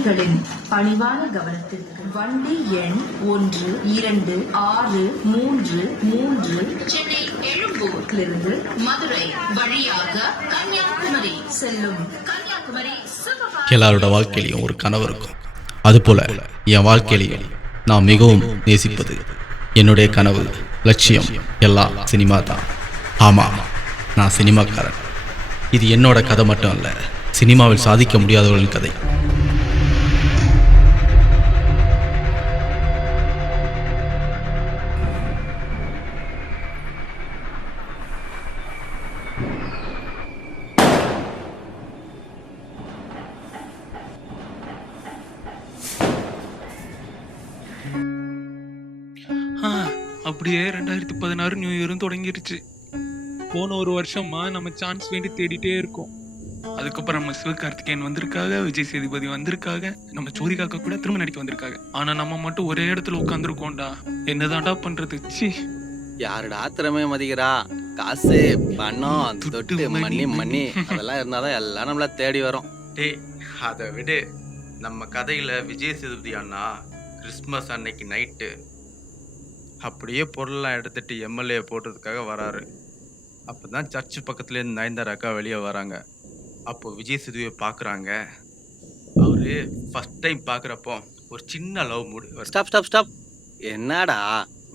பயணிகளின் பணிவான கவனத்திற்கு வண்டி எண் 1263 சென்னை எழும்பூரிலிருந்து மதுரை வழியாக கன்னியாகுமரி செல்லும் கன்னியாகுமரி எல்லாரோட வாழ்க்கையிலையும் ஒரு கனவு இருக்கும். அதுபோல என் வாழ்க்கையிலையும் நான் மிகவும் நேசிப்பது என்னுடைய கனவு, லட்சியம் எல்லாம் சினிமா தான். ஆமாம், நான் சினிமாக்காரன். இது என்னோட கதை மட்டும் அல்ல, சினிமாவில் சாதிக்க முடியாதவர்களின் கதை. அப்படியே 2016 நியூ இயரும் தொடங்கிருச்சு. போன ஒரு வருஷமா நம்ம சான்ஸ் வேண்டி தேடிட்டே இருக்கோம். அதுக்கப்புறம் நம்ம சிவகார்த்திகேயன் வந்திருக்காங்க, விஜய் சேதுபதி வந்திருக்காங்க, நம்ம சூரிகாக்கா கூட திரும்ப நடிக்க வந்திருக்காங்க. ஆனா நம்ம மட்டும் ஒரே இடத்துல உட்காந்துருக்கோம்டா. என்னதான்டா பண்றது? சி, யாருடா திறமைய மதிக்கிறா? காசு, பணம், தொட்டு மண்ணி அதெல்லாம் இருந்தாதான் எல்லாம் நம்மள தேடி வரும். டேய், அதை விடு. நம்ம கதையில் விஜய் சேதுபதி அண்ணா கிறிஸ்மஸ் அன்னைக்கு நைட்டு அப்படியே பொருளெலாம் எடுத்துகிட்டு எம்எல்ஏ போடுறதுக்காக வராரு. அப்போ தான் சர்ச்சு பக்கத்துலேருந்து நயன்தாராக்கா வெளியே வராங்க. அப்போது விஜய் சேதுபதியை பார்க்குறாங்க. அவர் ஃபஸ்ட் டைம் பார்க்குறப்போ ஒரு சின்ன லவ் மூடு. ஸ்டாப். என்னடா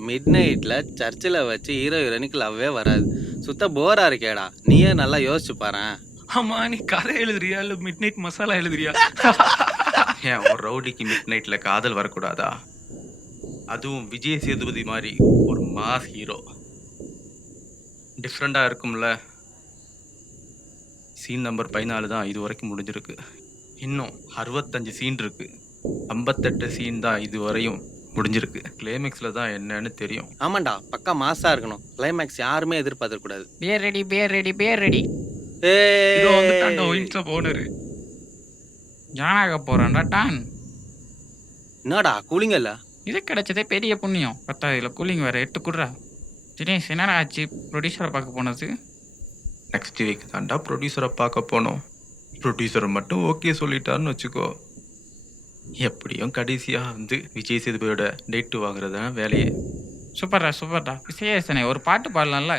மிட் நைட்டில் சர்ச்சில் வச்சு ஹீரோ ஹீரோயினுக்கு லவ்வே வராது. சுத்த போரா இருக்கேடா. நீயே நல்லா யோசிச்சு பாரு. ஆமா, நீ கதை எழுதுறியா இல்லை மிட் நைட் மசாலா எழுதுறியா? ஏன் ஒரு ரவுடிக்கு மிட் நைட்டில் காதல் வரக்கூடாதா? அதுவும் விஜய் சேதுபதி மாதிரி ஒரு மாஸ் ஹீரோ. டிஃப்ரெண்ட்டாக இருக்கும்ல. சீன் நம்பர் 14 தான் இது வரைக்கும் முடிஞ்சிருக்கு. இன்னும் 65 சீன் இருக்கு. 58 சீன் தான் இது வரையும் முடிஞ்சிருக்கு. கிளைமேக்ஸில் தான் என்னன்னு தெரியும். ஆமாண்டா, பக்கா மாசா இருக்கணும். கிளைமேக்ஸ் யாருமே எதிர்பார்க்க கூடாது. பேர் ரெடி. இதோ வந்துட்டான்டா ஒயின்ஸ்ல போனரு. ஜானாக போறான்டா டான். என்னடா கூலிங் இல்ல? இது கிடைச்சதே பெரிய புண்ணியம். 10 கூலிங் வேற 8 குடுறா. தினேஷ் என்னடா ஆச்சு ப்ரொடியூசரை பார்க்க போனது? நெக்ஸ்ட் வீக் தாண்டா ப்ரொடியூசரை பார்க்க போனோம். ப்ரொடியூசரை மட்டும் ஓகே சொல்லிட்டாருன்னு வச்சுக்கோ. எப்படியும் கடைசியாக வந்து விஜய் சேதுபதியோட டேட்டு வாங்குறது தான் வேலையே. சூப்பர்டா விசேஷனே, ஒரு பாட்டு பாடலாம்ல?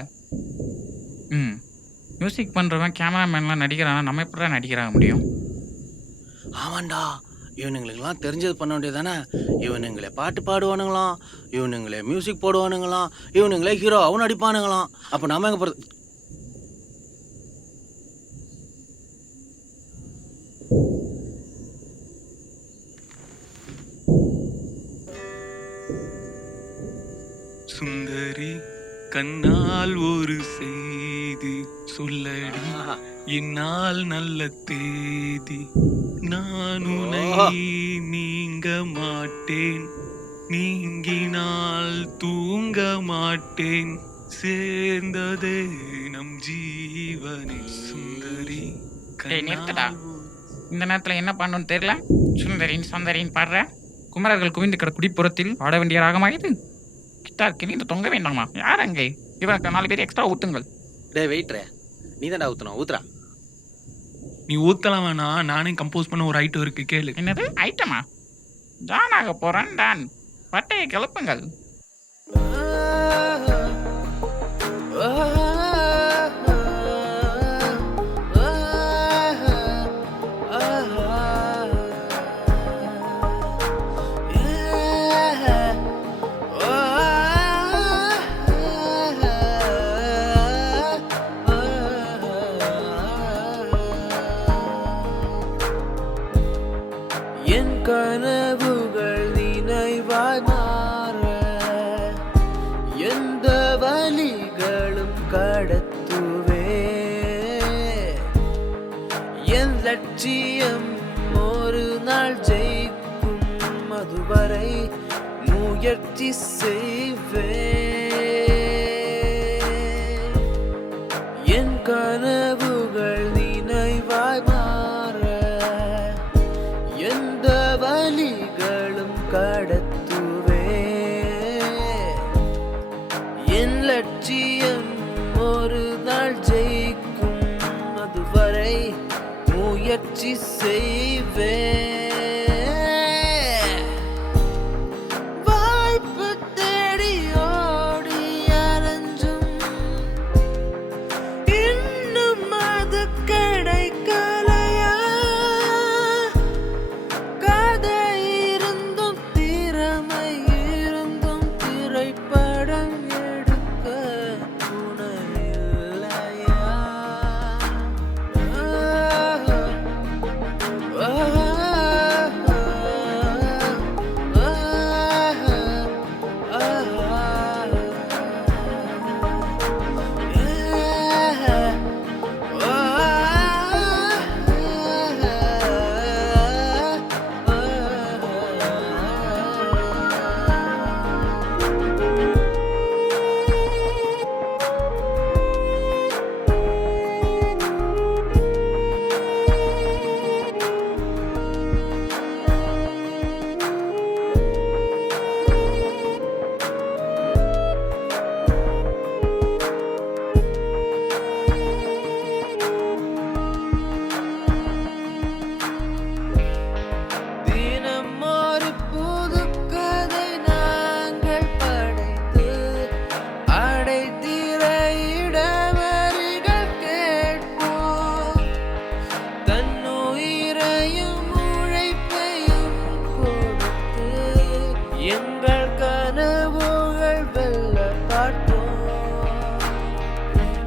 மியூசிக் பண்ணுறவன் கேமராமேன்லாம் நடிக்கிறானா, நம்ம எப்படா நடிக்கிறாங்க முடியும்? ஆமாண்டா, இவனுங்களுக்கெல்லாம் தெரிஞ்சது பண்ண வேண்டியதானே. இவனுங்களே பாட்டு பாடுவானுங்களாம், இவனுங்களே மியூசிக் போடுவானுங்களாம், இவனுங்களே ஹீரோவும் நடிப்பானுங்களாம். அப்போ நாம எங்கே போகிறது? சுந்தரி கண்ணால் ஒரு செய்தி சொல்லடி, என்னால் நல்ல தேதி. நான் உன்னை நீங்க மாட்டேன், நீங்கினால் தூங்க மாட்டேன், சேர்ந்ததே நம் ஜீவனே. சுந்தரி நிறுத்தடா. இந்த நேரத்தில் என்ன பண்ணணும்னு தெரியல. சுந்தரின்னு பாடுற. குமரர்கள் குவிந்து கிட குடிப்புறத்தில் ஆட வேண்டிய ராகமா இது? கிட்டார் கிணிந்து தொங்க வேண்டாமா? யார் அங்கே? இவனுக்கு 4 பேர் எக்ஸ்ட்ரா ஊத்துங்கள். டே வெயிட்ரே, நீ தான்டா ஊற்றணும். ஊத்துறா. நீ ஊத்தலாம் வேணா, நானே கம்போஸ் பண்ண ஒரு ஐட்டம் இருக்கு, கேளு. என்னது ஐட்டமா? ஜானாக போறான் டான். பட்டையை கிளப்புங்கள். கனவுகள் நினைவாய் மாற எந்த வழிகளும் கடத்துவே. என் லட்சியம் ஒரு நாள் ஜெயிக்கும், அதுவரை முயற்சி செய்வே. என் கனவுகள் நினைவாய் மாற எந்த வழிகளும் கடத்துவே. என் லட்சியம் ஒரு நாள் ஜெயிக்கும், அதுவரை முயற்சி செய்வே.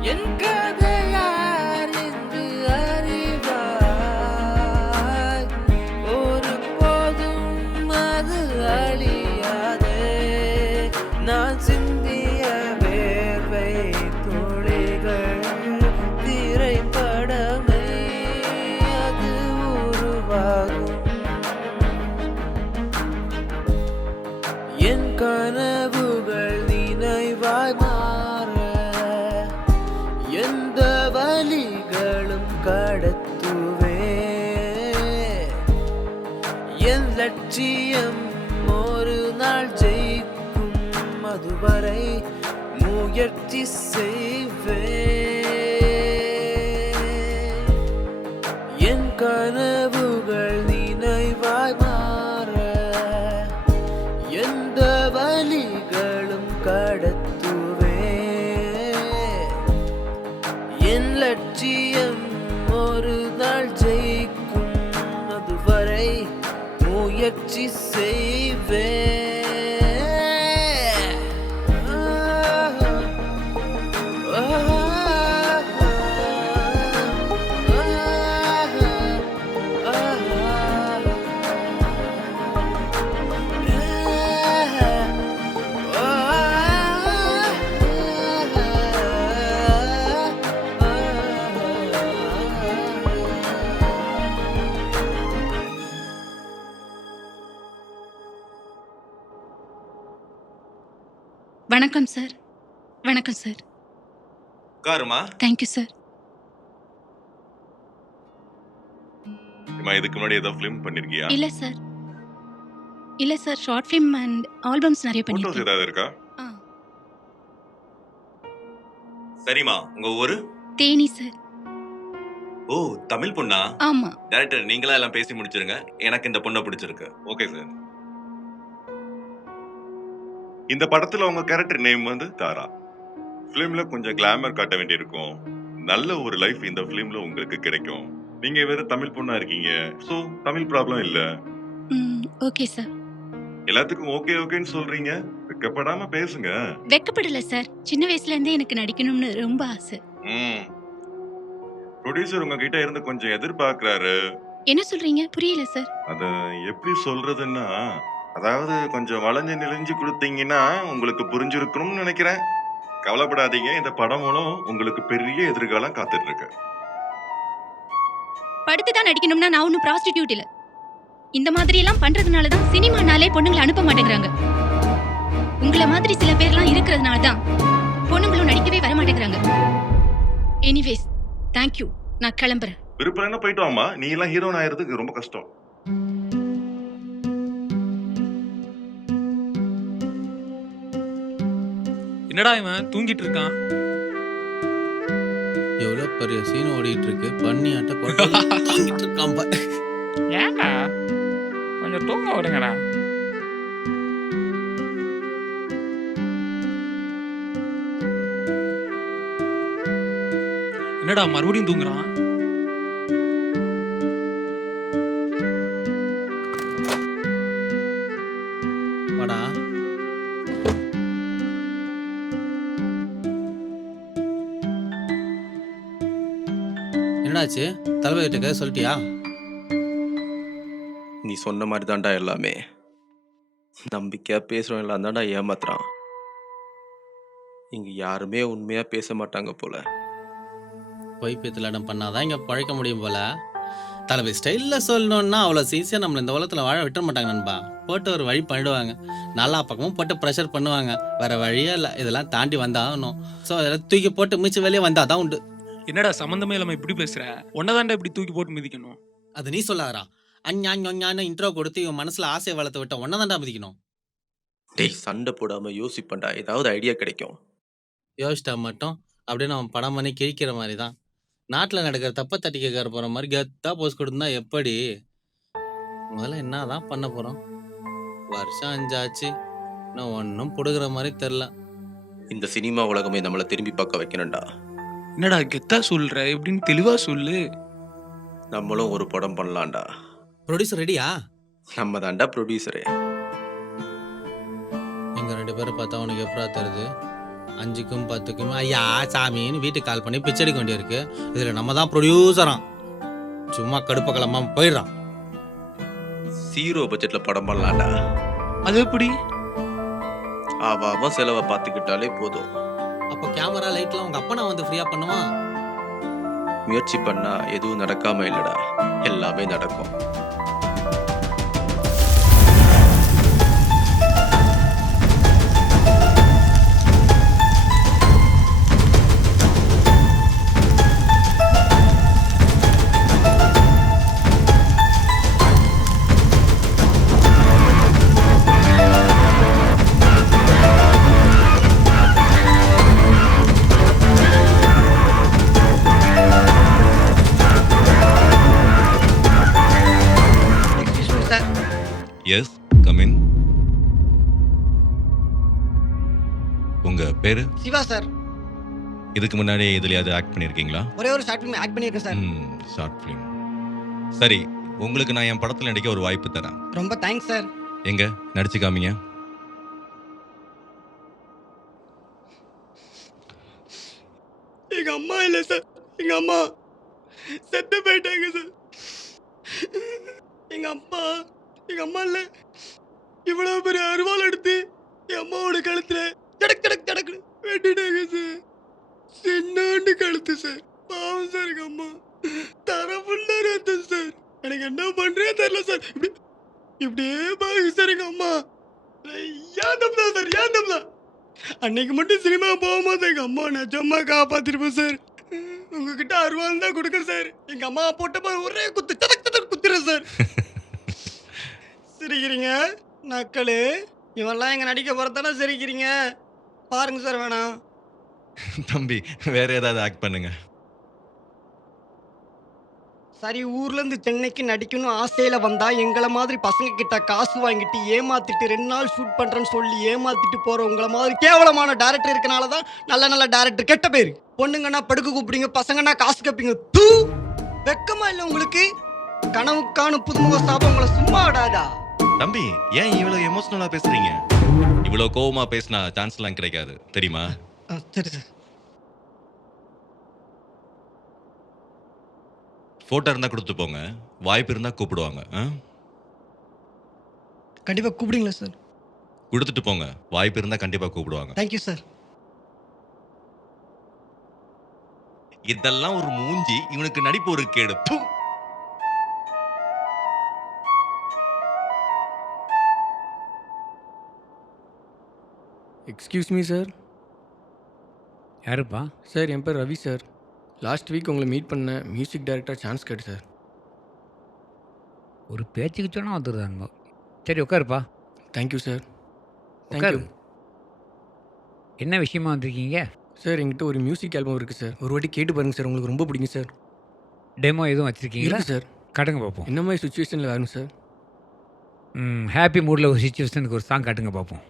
என் கதையார் என்று அறிவாய் ஒரு போதும் அது அழியாதே நான் சிந்திய வேர்வை துளிகள் திரைப்படமே அது உருவாகும் என் கனவுகள் நினைவாய் மாற எந்த வழிகளும் கடத்துவே என் லட்சியம் ஒரு நாள் ஜெயிக்கும் அதுவரை முயற்சி செய்வே என் கனவுகள் நினைவாய் மாற எந்த வழிகளும் கடத்துவே என் லட்சியம் ஒரு நாள் ஜெயிக்கும் அதுவரை முயற்சி செய்வே வணக்கம் சார். வணக்கம் சார். உட்காருமா. Thank you sir. அம்மா, இதுக்கு முன்னாடி ஏதோ ஃபிலிம் பண்ணிருக்கியா? இல்ல சார். இல்ல sir, short film and albums நிறைய போட்டோஸ் பண்ணிருக்கேன். ஏதாவது இருக்கா? ஆ, சரிம்மா, உங்க ஊரு? தேனி சார். ஓ, தமிழ் பொண்ணா? ஆமா. டைரக்டர் நீங்களா எல்லாம் பேசி முடிச்சிருங்க. எனக்கு இந்த பொண்ணை பிடிச்சிருக்கு. Okay sir. இந்த படத்துல உங்க கேரக்டர் நேம் வந்து தாரா. ஃபிலிம்ல கொஞ்சம் கிளாமர் காட்ட வேண்டியிருக்கும். நல்ல ஒரு லைஃப் இந்த ஃபிலிம்ல உங்களுக்கு கிடைக்கும். நீங்க வேற தமிழ் பொண்ணா இருக்கீங்க. சோ தமிழ் ப்ராப்ளம் இல்ல. Okay sir. எல்லாத்துக்கும் ஓகே ஓகேன்னு சொல்றீங்க. வெக்கப்படாம பேசுங்க. வெக்கப்படல சார். சின்ன வயசுல இருந்தே எனக்கு நடிக்கணும்னு ரொம்ப ஆசை. ப்ரொடியூசர் உங்ககிட்ட இருந்து கொஞ்சம் எதிர்பார்க்கறாரு. என்ன சொல்றீங்க? புரியல சார். அத எப்படி சொல்றதுன்னா, அதாவது கொஞ்சம் வளைஞ்சு நெளிஞ்சு கொடுத்தீங்கன்னா உங்களுக்கு புரிஞ்சிருக்கணும்னு நினைக்கிறேன். கவலைப்படாதீங்க, இந்த படம் மூலம் உங்களுக்கு பெரிய எதிர்காலம் காத்துட்டு இருக்கு. படுத்து தான் நடிக்கணும்னா நான் ஒன்னும் ப்ராஸ்டிடியூட் இல்ல. இந்த மாதிரி எல்லாம் பண்றதுனால தான் சினிமானாலே பொண்ணுங்களை அனுப்ப மாட்டேங்கிறாங்க. உங்கள மாதிரி சில பேர்லாம் இருக்கிறதுனால தான் பொண்ணுங்களும் நடிக்கவே வர மாட்டேங்கிறாங்க. Anyways, thank you. நான் கிளம்புறேன். விருப்பம் என்ன போயிட்டு வாமா. நீ எல்லாம் ஹீரோன் ஆயிரதுக்கு ரொம்ப கஷ்டம். என்னடா இவன் தூங்கிட்டு இருக்கான்? எவ்வளோ பெரிய சீன் ஓடிட்டு இருக்கு. பண்ணி ஆட்ட தூங்கிட்டு இருக்கான் பாரு. ஏன்டா கொஞ்சம் தூங்க விடுங்கடா. என்னடா மறுபடியும் தூங்குறான்? வாடா. என்னடாச்சு? தளபதி கிட்ட சொல்லிட்டியா? நீ சொன்ன மாதிரி தான்டா எல்லாமே. நம்பிக்கையா பேசுறவன் எல்லாம் தான்டா ஏமாத்துறான். இங்க யாருமே உண்மையா பேச மாட்டாங்க போல. பொய் பேத்தலாடம் பண்ணாதான் இங்கே பழைக்க முடியும் போல. தளபதி ஸ்டைலில் சொல்லணுன்னா அவ்வளோ சீசியாக நம்மளை இந்த உலகத்தில் வாழ விட்டுற மாட்டாங்க நண்பா. போட்டு ஒரு வழி பண்ணிடுவாங்க. நல்லா பக்கமும் போட்டு ப்ரெஷர் பண்ணுவாங்க. வேற வழியே இல்லை. இதெல்லாம் தாண்டி வந்தாகணும். ஸோ அதெல்லாம் தூக்கி போட்டு மிச்சம் வெளியே வந்தால் தான் உண்டு. என்னடா சம்பந்தமே இல்லாம இப்படி பேசுற? உன்னதாண்டா இப்படி தூக்கி போட்டு மிதிக்கணும். அது நீ சொல்லாதரா. அஞ்ஞான்னு இன்ட்ரோ கொடுத்து இவன் மனசுல ஆசையை வளர்த்து விட்ட ஒன்னதாண்டா மிதிக்கணும். டேய், சண்டை போடாம யோசிப்பண்டா, ஏதாவது ஐடியா கிடைக்கும். யோசிச்சா மட்டும் அப்படின்னு அவன் படம் பண்ணி கிழிக்கிற மாதிரி தான். நாட்டில் நடக்கிற தப்பை தட்டி கேட்கற போகிற மாதிரி கெத்தாக போஸ்ட் கொடுத்தா எப்படி? முதல்ல என்ன தான் பண்ண போகிறோம்? வருஷம் 5 ஆச்சு. இன்னும் ஒன்றும் பிடுங்குற மாதிரி தெரில. இந்த சினிமா உலகமே நம்மளை திரும்பி பார்க்க வைக்கணும்டா. என்னடா கெத்தா சொல்ற? எப்படின்னு தெளிவா சொல்லு. நம்மளும் ஒரு படம் பண்ணலாம்டா. ப்ரொடியூசர் ரெடியா? நம்ம தான்டா ப்ரொடியூசரே. எங்கள் 2 பேரை பார்த்தா உனக்கு எப்படா தருது? 5க்கும் 10க்கும் ஐயா சாமின்னு வீட்டுக்கு கால் பண்ணி பிச்சை எடுக்க வேண்டியிருக்கு. இதில் நம்ம தான் ப்ரொடியூசராம். சும்மா கடுப்ப கிளம்பாம போயிடுறான். 0 பட்ஜெட்ல படம் பண்ணலாம்டா. அது எப்படி? அவன் செலவை பார்த்துக்கிட்டாலே போதும். அப்போ கேமரா லைட்லாம் உங்கள் அப்பா நான் வந்து ஃப்ரீயாக பண்ணுவான். முயற்சி பண்ணா எதுவும் நடக்காம இல்லடா, எல்லாமே நடக்கும். Yes, come in. உங்க பேரு? சிவா சார். இதுக்கு முன்னாடி இதுலயாவது ஆக்ட் பண்ணிருக்கீங்களா? ஒரே ஒரு ஷார்ட் ஃபிலிம் ஆக்ட் பண்ணியிருக்கேன் சார். Short film. சரி, உங்களுக்கு நான் என் படத்துல நடிக்க ஒரு வாய்ப்பு தரேன். ரொம்ப தேங்க்ஸ் சார். எங்க நடிச்சு காமிங்க. எங்க அம்மா இல்லை சார், எங்க அம்மா செத்து போயிட்டாங்க சார். எங்க அம்மா இல்லை, இவ்வளவு பெரிய அருவாள் எடுத்து என் அம்மாவோட கழுத்துல தடக் தடக் தடக்கு வெட்டிட்டாங்க சார். சின்னாண்டு கழுத்து சார். பாவம் சார், எங்க அம்மா தர ஃபுல்லா ரத்தம் சார். எனக்கு என்ன பண்றே தெரியல சார். இப்படியே பாருங்க சார் எங்க அம்மா. ஏன் தப்பு சார், ஏன் தப்பு. அன்னைக்கு மட்டும் சினிமா போகும்போது எங்க அம்மா நிஜமா காப்பாத்திருப்பேன் சார். உங்ககிட்ட அருவாள் தான் கொடுக்குறேன் சார். எங்க அம்மா போட்ட ஒரே குத்து தடக் தடக் குத்துறேன் சார். சிரிக்கிறீங்க நக்களு. இவெல்லாம் எங்க நடிக்க போறதானே சிரிக்கிறீங்க. பாருங்க சார், வேணாம். தம்பி, வேற ஏதாவது ஆக்ட் பண்ணுங்க. சரி, ஊர்ல இருந்து சென்னைக்கு நடிக்கணும் ஆசையில வந்தா எங்களை மாதிரி பசங்க கிட்ட காசு வாங்கிட்டு ஏமாத்திட்டு 2 நாள் ஷூட் பண்றேன்னு சொல்லி ஏமாத்திட்டு போற உங்களை மாதிரி கேவலமான டைரக்டர் இருக்கனாலதான் நல்ல நல்ல டைரக்டர் கெட்ட பேரு. பொண்ணுங்கன்னா படுக்க கூப்பிடுங்க, பசங்கன்னா காசு கேப்பீங்க. தூ, வெக்கமா இல்ல உங்களுக்கு? கனவுக்கான புதுமுக ஸ்தாபம் உங்களை சும்மா விடாதா? தம்பி, ஏன் இவ்வளவு எமோஷனலா பேசுறீங்க? இவ்வளவு கோவமா பேசினா சான்ஸ் எல்லாம் கிடைக்காது, தெரியுமா? சரி சார். போட்டோ இருந்தா கொடுத்து போங்க, வாய்ப்பு இருந்தா கூப்பிடுவாங்க. கண்டிப்பா கூப்பிடுங்களா சார்? கொடுத்துட்டு போங்க, வாய்ப்பு இருந்தா கண்டிப்பா கூப்பிடுவாங்க. Thank you sir. இதெல்லாம் ஒரு மூஞ்சி, இவனுக்கு நடிப்பு ஒரு கேடு. ப்பு. Excuse me sir. யாருப்பா? சார், என் பேர் ரவி சார். லாஸ்ட் வீக் உங்களை மீட் பண்ண மியூசிக் டைரக்டர் சான்ஸ் கேட்டு சார். ஒரு பேச்சுக்கு சொன்னால் வந்துடுதாங்க. சரி, உட்காருப்பா. Thank you sir. உட்காரு. தேங்க்யூ என்ன விஷயமா வந்திருக்கீங்க? சார், என்கிட்ட ஒரு மியூசிக் ஆல்பம் இருக்குது சார். ஒரு வாட்டி கேட்டு பாருங்கள் சார், உங்களுக்கு ரொம்ப பிடிக்கும் சார். டெமோ எதுவும் வச்சுருக்கீங்களா? இருக்கு சார். காட்டுங்க பார்ப்போம். என்ன மாதிரி சுச்சுவேஷனில் வேணும் சார்? ஹாப்பி மூடில் ஒரு சுச்சுவேஷனுக்கு ஒரு சாங் காட்டுங்க பார்ப்போம்.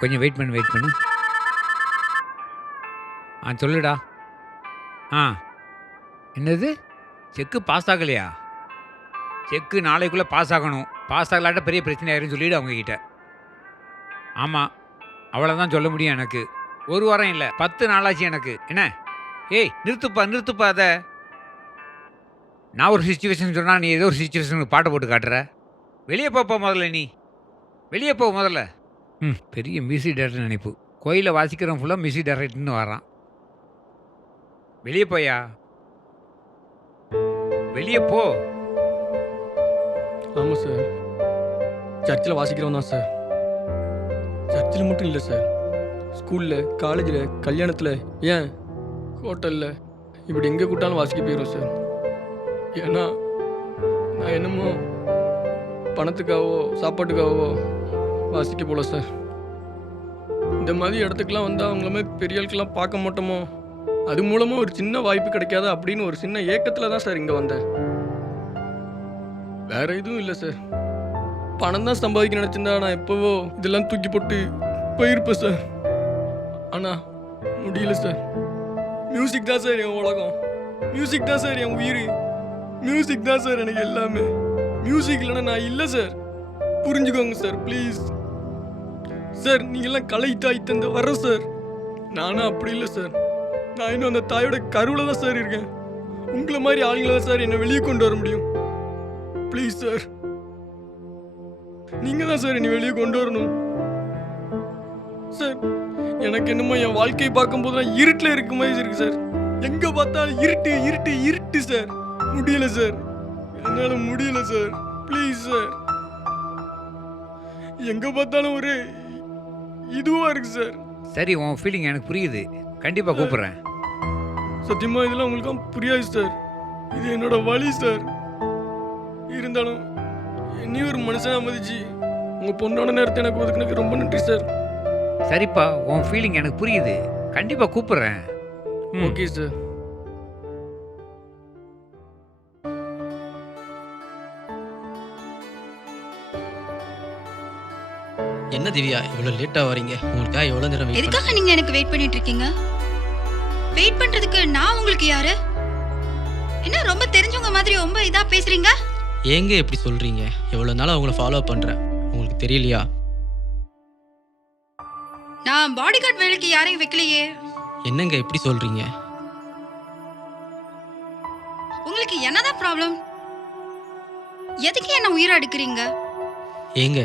கொஞ்சம் வெயிட் பண்ணு. சொல்லுடா. என்னது, செக்கு பாஸ் ஆகலையா? செக்கு நாளைக்குள்ளே பாஸ் ஆகணும். பாஸ் ஆகலாட்ட பெரிய பிரச்சனை ஆயிருன்னு சொல்லிவிடு அவங்கக்கிட்ட. ஆமாம், அவ்வளோதான் சொல்ல முடியும். எனக்கு 1 வாரம் இல்லை, 10 நாளாச்சு எனக்கு. என்ன? ஏய், நிறுத்துப்பா அதை. நான் ஒரு சுச்சுவேஷன் சொன்னால் நீ ஏதோ ஒரு சுச்சுவேஷனுக்கு பாட்டை போட்டு காட்டுற. வெளியே போப்பா முதல்ல, நீ வெளியே போ முதல்ல. பெரிய மியூசிக் டைரக்டர் நினைப்பு. கோயிலில் வாசிக்கிறவன் ஃபுல்லாக மியூசிக் டைரக்டர்னு வரான். வெளியே போயா, வெளியே போ. ஆமாம் சார், சர்ச்சில் வாசிக்கிறோம் தான் சார். சர்ச்சில் மட்டும் இல்லை சார், ஸ்கூலில், காலேஜில், கல்யாணத்தில், ஏன் ஹோட்டலில், இப்படி எங்கே கூட்டாலும் வாசிக்க போயிடும் சார். ஏன்னா நான் என்னமோ பணத்துக்காகவோ சாப்பாட்டுக்காகவோ வாசிக்க போல சார். இந்த மாதிரி இடத்துக்குலாம் வந்தால் அவங்கள மாதிரி பெரிய ஆட்கள்லாம் பார்க்க மாட்டோமோ, அது மூலமாக ஒரு சின்ன வாய்ப்பு கிடைக்காதா அப்படின்னு ஒரு சின்ன ஏக்கத்தில் தான் சார் இங்கே வந்தேன். வேற எதுவும் இல்லை சார். பணம் தான் சம்பாதிக்க நினச்சிருந்தா நான் எப்போவோ இதெல்லாம் தூக்கி போட்டு போயிருப்பேன் சார். ஆனால் முடியல சார். மியூசிக் தான் சார் என் உலகம், மியூசிக் தான் சார் என் உயிர். மியூசிக் தான் சார் எனக்கு எல்லாமே. மியூசிக் இல்லைன்னா நான் இல்லை சார். புரிஞ்சுக்கோங்க சார் ப்ளீஸ். சார் நீங்கள்லாம் கலை தாய் தந்த வர சார். நானும் அப்படி இல்லை சார். நான் இன்னும் அந்த தாயோட கருவில் தான் சார் இருக்கேன். உங்களை மாதிரி ஆளுங்களை தான் சார் என்னை வெளியே கொண்டு வர முடியும். ப்ளீஸ் சார், நீங்கள் தான் சார் என்னை வெளியே கொண்டு வரணும் சார். எனக்கு என்னமோ என் வாழ்க்கையை பார்க்கும்போது நான் இருட்டில் இருக்க மாதிரி இருக்கு சார். எங்கே பார்த்தாலும் இருட்டு இருட்டு இருட்டு சார். முடியல சார், என்னால் முடியல சார். ப்ளீஸ் சார், எங்கே பார்த்தாலும் ஒரு இதுவாக இருக்கு சார். சரி, உன் ஃபீலிங் எனக்கு புரியுது. கண்டிப்பாக கூப்பிட்றேன். சத்தியமாக இதெல்லாம் உங்களுக்கு புரியாது சார். இது என்னோட வழி சார். இருந்தாலும் நீ ஒரு மனுஷனா மதிச்சு உங்கள் பொண்ணோட நேரத்தை எனக்கு ஒதுக்குனதுக்கு ரொம்ப நன்றி சார். சரிப்பா, உன் ஃபீலிங் எனக்கு புரியுது. கண்டிப்பாக கூப்பிட்றேன். Okay sir. என்ன திவ்யா இவ்வளோ லேட்டாக வரீங்க? உங்களுக்காக எவ்வளோ நேரம் வெயிட் எதுக்காக நீங்க எனக்கு வெயிட் பண்ணிட்டு இருக்கீங்க? வெயிட் பண்றதுக்கு நான் உங்களுக்கு யாரு? என்ன ரொம்ப தெரிஞ்சவங்க மாதிரி ரொம்ப இதா பேசுறீங்க? ஏங்க எப்படி சொல்கிறீங்க? எவ்வளோ நாள் அவங்கள ஃபாலோ பண்ணுறேன், உங்களுக்கு தெரியலையா? நான் பாடி கார்டு வேலைக்கு யாரையும் வைக்கலையே. என்னங்க எப்படி சொல்கிறீங்க? உங்களுக்கு என்னதான் ப்ராப்ளம்? எதுக்கு என்ன உயிரை எடுக்கிறீங்க? ஏங்க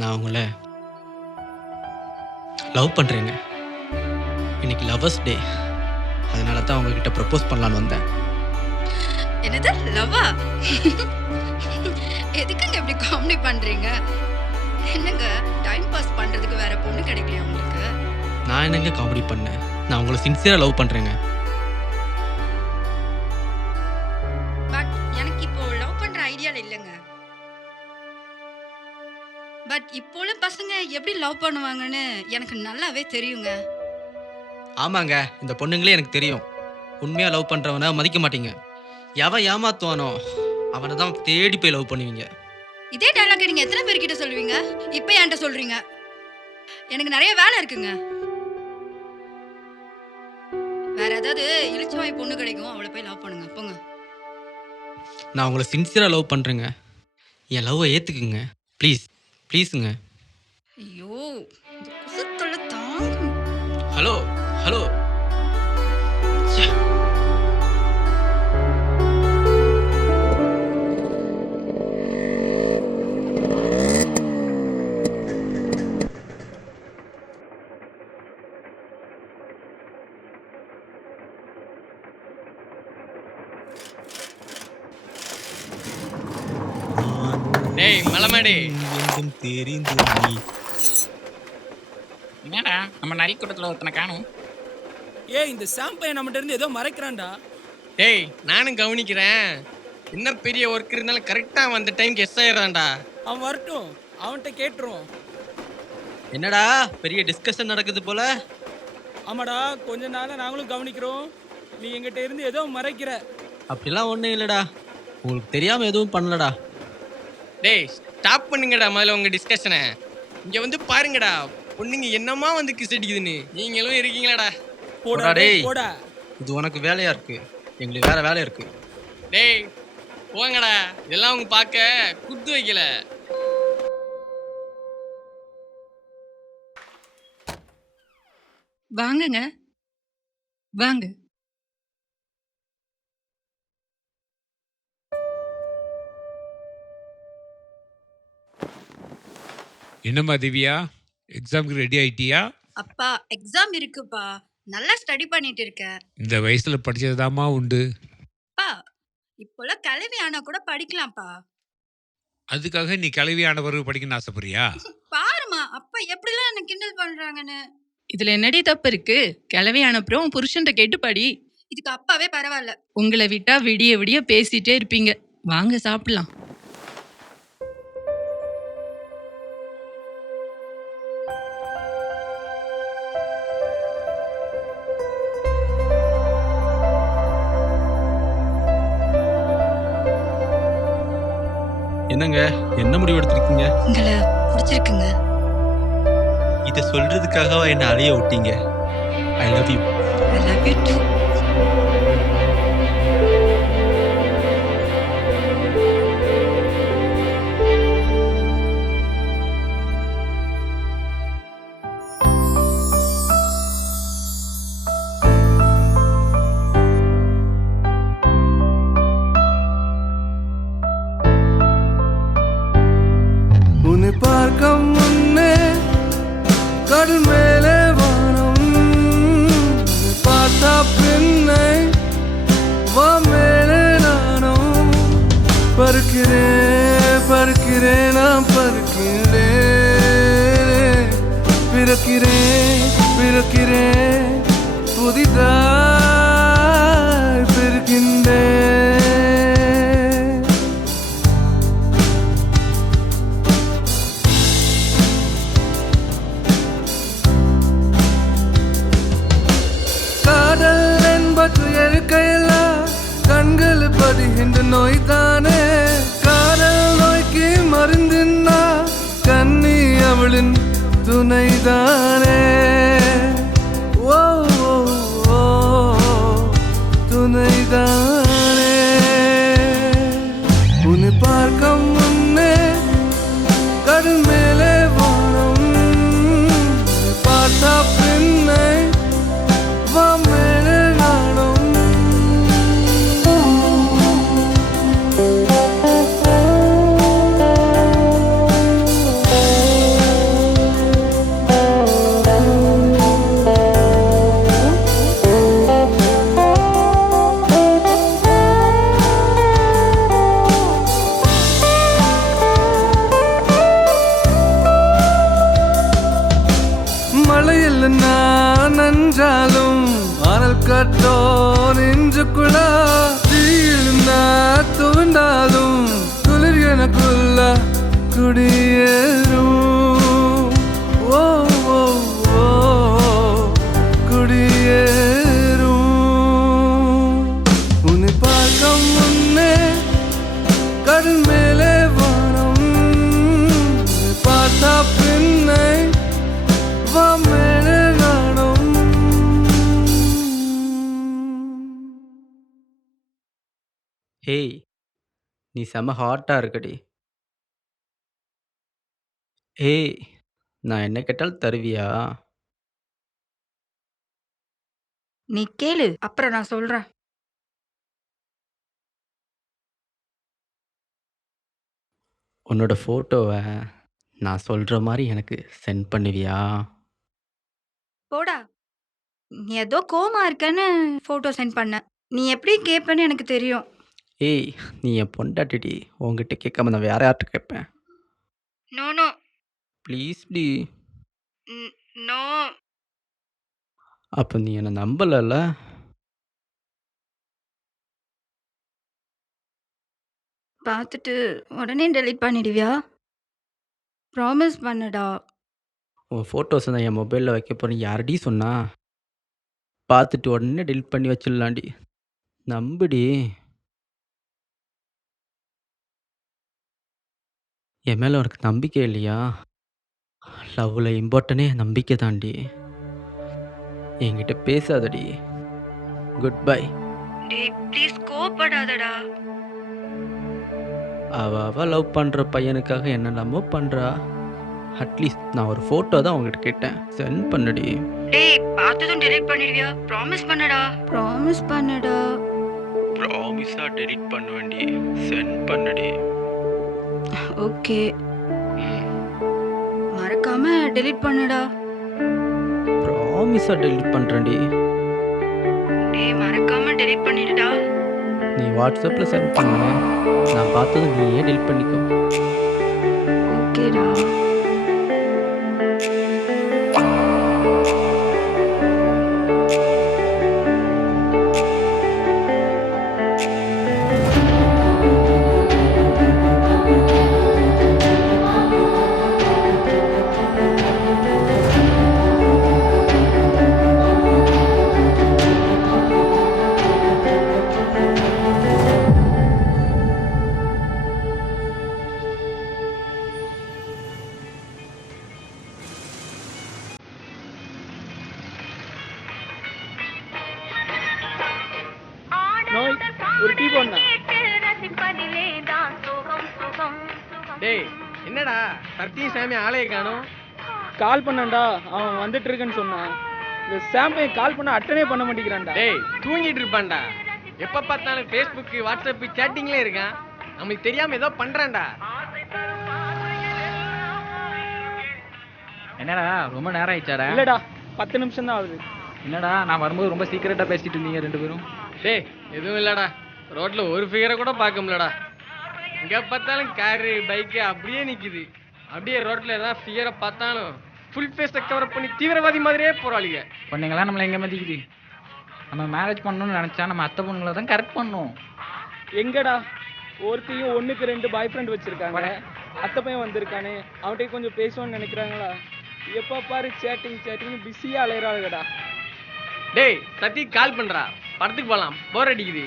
நான் உங்களை லவ் பண்ணுறேங்க. இன்னைக்கு லவ்வர்ஸ் டே, அதனால தான் உங்ககிட்ட ப்ரப்போஸ் பண்ணலான்னு வந்தேன். என்னது லவ்வா? எதுக்குங்க இப்படி காமெடி பண்றீங்க? என்னங்க டைம் பாஸ் பண்றதுக்கு வேற பொண்ணு கிடைக்கலையா உங்களுக்கு? நான் என்னங்க காமெடி பண்ணேன்? நான் உங்களை சின்சியராக லவ் பண்ணுறேங்க. பட் எனக்கு இப்போ லவ் பண்ற ஐடியால இல்லைங்க. பட் இப்போ உள்ள பசங்க எப்படி லவ் பண்ணுவாங்கன்னு எனக்கு நல்லாவே தெரியுங்க. ஆமாங்க, இந்த பொண்ணுங்களே எனக்கு தெரியும். உண்மையாக லவ் பண்ணுறவனை மதிக்க மாட்டீங்க. எவன் ஏமாத்துவானோ அவனை தான் தேடி போய் லவ் பண்ணுவீங்க. இதே டயலாக் நீங்க எத்தனை பேர்கிட்ட சொல்லுவீங்க? இப்போ என்கிட்ட சொல்றீங்க. எனக்கு நிறைய வேலை இருக்குங்க. வேற ஏதாவது இளிச்சவாய் பொண்ணு கிடைக்கும், அவளை போய் லவ் பண்ணுங்க போங்க. நான் உங்களை சின்சியராக லவ் பண்ணுறேங்க. என் லவ்வை ஏற்றுக்குங்க ப்ளீஸ். ப்ளீஸுங்க. ஐயோ, இந்த குசுத்தொல்லை தாங்க. Hello hello. டேய் மலமாடி, என்னடா நம்ம நரிக்கூட்டத்தில் ஒருத்தனை காணும். ஏய் இந்த சாம்பையை நம்மகிட்ட இருந்து ஏதோ மறைக்கிறான்டா. டேய் நானும் கவனிக்கிறேன். என்ன பெரிய ஒர்க் இருந்தாலும் கரெக்டாக வந்த டைம்க்கு எஸ் ஆயிடுறான்டா. அவன் வரட்டும், அவன்கிட்ட கேட்டுருவோம். என்னடா பெரிய டிஸ்கஷன் நடக்குது போல? ஆமாடா, கொஞ்ச நாளாக நாங்களும் கவனிக்கிறோம். நீ எங்கிட்ட இருந்து ஏதோ மறைக்கிற. அப்படிலாம் ஒன்றும் இல்லைடா, உங்களுக்கு தெரியாமல் எதுவும் பண்ணலடா. டேய் ஸ்டாப் பண்ணுங்கடா முதல்ல உங்கள் டிஸ்கஷனை. இங்கே வந்து பாருங்கடா, பொண்ணுங்க என்னமா வந்து கிஸ் அடிக்குதுன்னு. நீங்களும் இருக்கீங்களாடா? போடா டேய், இது உனக்கு வேலையா இருக்கு, எங்களுக்கு வேற வேலை இருக்கு. டேய் போங்கடா, இதெல்லாம் அவங்க பார்க்க குத்து வைக்கல. வாங்கங்க வாங்க. என்னம்மா திவ்யா, எக்ஸாமுக்கு ரெடி ஆயிட்டியா? அப்பா எக்ஸாம் இருக்குப்பா, நல்லா ஸ்டடி பண்ணிட்டு இருக்கேன். இந்த வயசுல படிச்சதுதாம்மா உண்டு. அப்பா இப்போலாம் கிளவி ஆனா கூட படிக்கலாம்ப்பா. அதுக்காக நீ கிளவியான பிறகு படிக்கணும்னு ஆசைப்படுறியா? பாருமா அப்பா எப்படிலாம் என்ன கிண்டல் பண்றாங்கன்னு. இதுல என்னடி தப்பு இருக்கு? கிளவி அனுப்புறோம் புருஷன்ட்ட கேட்டு படி. இதுக்கு அப்பாவே பரவாயில்ல. உங்களை விட்டா விடிய விடிய பேசிட்டே இருப்பீங்க. வாங்க சாப்பிடலாம். என்னங்க என்ன முடிவு எடுத்திருக்கீங்க? உங்களை பிடிச்சிருக்குங்க. இதை சொல்றதுக்காகவா என்ன அழிய விட்டீங்க? I love you. I love you too. உன்னை பார்க்க முன்னே கடல் மேலே வானம், உன்னை பார்த்தா பின்னை வா மேலே நானும். பறக்கிறேன் பறக்கிறேன் நான் பறக்கிறேன், பிறக்கிறேன் பிறக்கிறேன் புதிதாய் பிறக்கின்றேன். காதல் என்பது எழுக்கையில கண்கள் பதிகின்ற நோய் தானே, காதல் நோய்க்கு மருந்துன்னா கண்ணி அவளின் துணைதானே. ஓ ஓ, ஓ, துணைதானே. உன்னை பார்க்க முன்னே கடல் மேலே வானம், உன்னை பார்த்தா பின்னை வா மேலே நானும். மழையில் நான் நஞ்சாலும் அனல் கட்டோ நெஞ்சுக்குள்ள, தீயில் நான் துவண்டாலும் குளிர் எனக்குள்ள குடியேறும். ஓ ஓ ஓ, குடியேறும். உன்னை பார்க்க முன்னே கடல் மேலே வானம், உன்னை பார்த்தா பின்னை வா மேலே நானும். ஏய், நீ செம ஹாட்டாக இருக்கடி. ஏய், நான் என்ன கேட்டாலும் தருவியா? நீ கேளு, அப்புறம் நான் சொல்றேன். உன்னோட ஃபோட்டோவை நான் சொல்கிற மாதிரி எனக்கு சென்ட் பண்ணுவியா? போடா, நீ ஏதோ கோமா இருக்கன்னு ஃபோட்டோ சென்ட் பண்ண. நீ எப்படி கேட்பேன்னு எனக்கு தெரியும். ஏய், நீ என் பொண்டாட்டிடி, உங்ககிட்ட கேட்காம நான் வேற யார்கிட்ட கேட்பேன்? நோ நோ ப்ளீஸ் டி. நோ. அப்போ நீ என்னை நம்பலல்ல? பார்த்துட்டு உடனே டெலீட் பண்ணிடுவியா? ப்ராமிஸ் பண்ணுடா. உன் ஃபோட்டோஸை நான் என் மொபைலில் வைக்க போகிறேன் யாரடி சொன்னா? பார்த்துட்டு உடனே டெலிட் பண்ணி வச்சிடலாண்டி. நம்புடி. என் மேலே உனக்கு நம்பிக்கை இல்லையா? லவ்வில் இம்பார்ட்டனே நம்பிக்கை தாண்டி. என்கிட்ட பேசாதடி. Good bye. டேய் ப்ளீஸ் கோபப்படாதடா. அவ லவ் பண்ணுற பையனுக்காக என்னெல்லாமோ பண்ணுறா. அட்லீஸ்ட் நான் ஒரு ஃபோட்டோ தான் உங்ககிட்ட கேட்டேன், சென்ட் பண்ணுடி. டேய் பார்த்ததும் டெலீட் பண்ணிடுவியா? ப்ராமிஸ் பண்ணுடா. ப்ராமிஸ் பண்ணுடா. ப்ராமிஸாக டெலிட் பண்ணுவேண்டி, சென்ட் பண்ணுடி. ஓகே, மறக்காம டெலீட் பண்ணுடா. ப்ராமிஸாக டெலிட் பண்ணுறேன்டி. டேய் மறக்காம டெலீட் பண்ணிடுடா. நீ வாட்ஸ்அப்பில் சென்ட் பண்ண, நான் பார்த்ததும் நீயே டெலிட் பண்ணிக்கோ. ஓகேடா. ஒரு டீ போடா. டேய் என்னடா சத்தியும் சாமி ஆளைய காணோம்? கால் பண்ணான்டா, அவன் வந்துட்டு இருக்கேன்னு சொன்னான். இந்த சாம்பை கால் பண்ண அட்டனே பண்ண மாட்டேங்கிறான்டா. டேய் தூங்கிட்டு இருப்பான்டா. எப்ப பார்த்தாலும் ஃபேஸ்புக் வாட்ஸ்அப் சேட்டிங்ல இருக்கான். நமக்கு தெரியாம ஏதோ பண்றான்டா. என்னடா ரொம்ப நேரம் ஆயிடுச்சாடா? இல்லடா 10 நிமிஷம் தான் ஆகுது. என்னடா நான் வரும்போது ரொம்ப சீக்கிரட்டா பேசிட்டு இருந்தீங்க ரெண்டு பேரும். டேய் எதுவும் இல்லடா, ரோட்ல ஒரு ஃபிகரை கூட பார்க்க முடியலடா. எங்க பார்த்தாலும் காரு பைக்கு அப்படியே நிக்குது. அப்படியே ரோட்ல ஏதாவது ஃபிகரை பார்த்தாலும் ஃபுல் ஃபேஸை கவர் பண்ணி தீவிரவாதி மாதிரியே போறாளிங்க. பொண்ணுங்களாம் நம்மளை எங்க மதிக்குது? நம்ம மேரேஜ் பண்ணணும்னு நினைச்சா நம்ம அத்தை பொண்ணுங்களை தான் கரெக்ட் பண்ணணும். எங்கடா ஒருத்தையும் 1க்கு 2 பாய் ஃப்ரெண்ட் வச்சிருக்காங்க. அத்தை பையன் வந்திருக்கானே அவன்கிட்ட கொஞ்சம் பேசுவோன்னு நினைக்கிறாங்களா? எப்போ பாரு சேட்டிங் பிஸியா அலையறாளுங்கடா. டேய் சத்தி கால் பண்றா, படத்துக்கு போலாம், போர் அடிக்குது.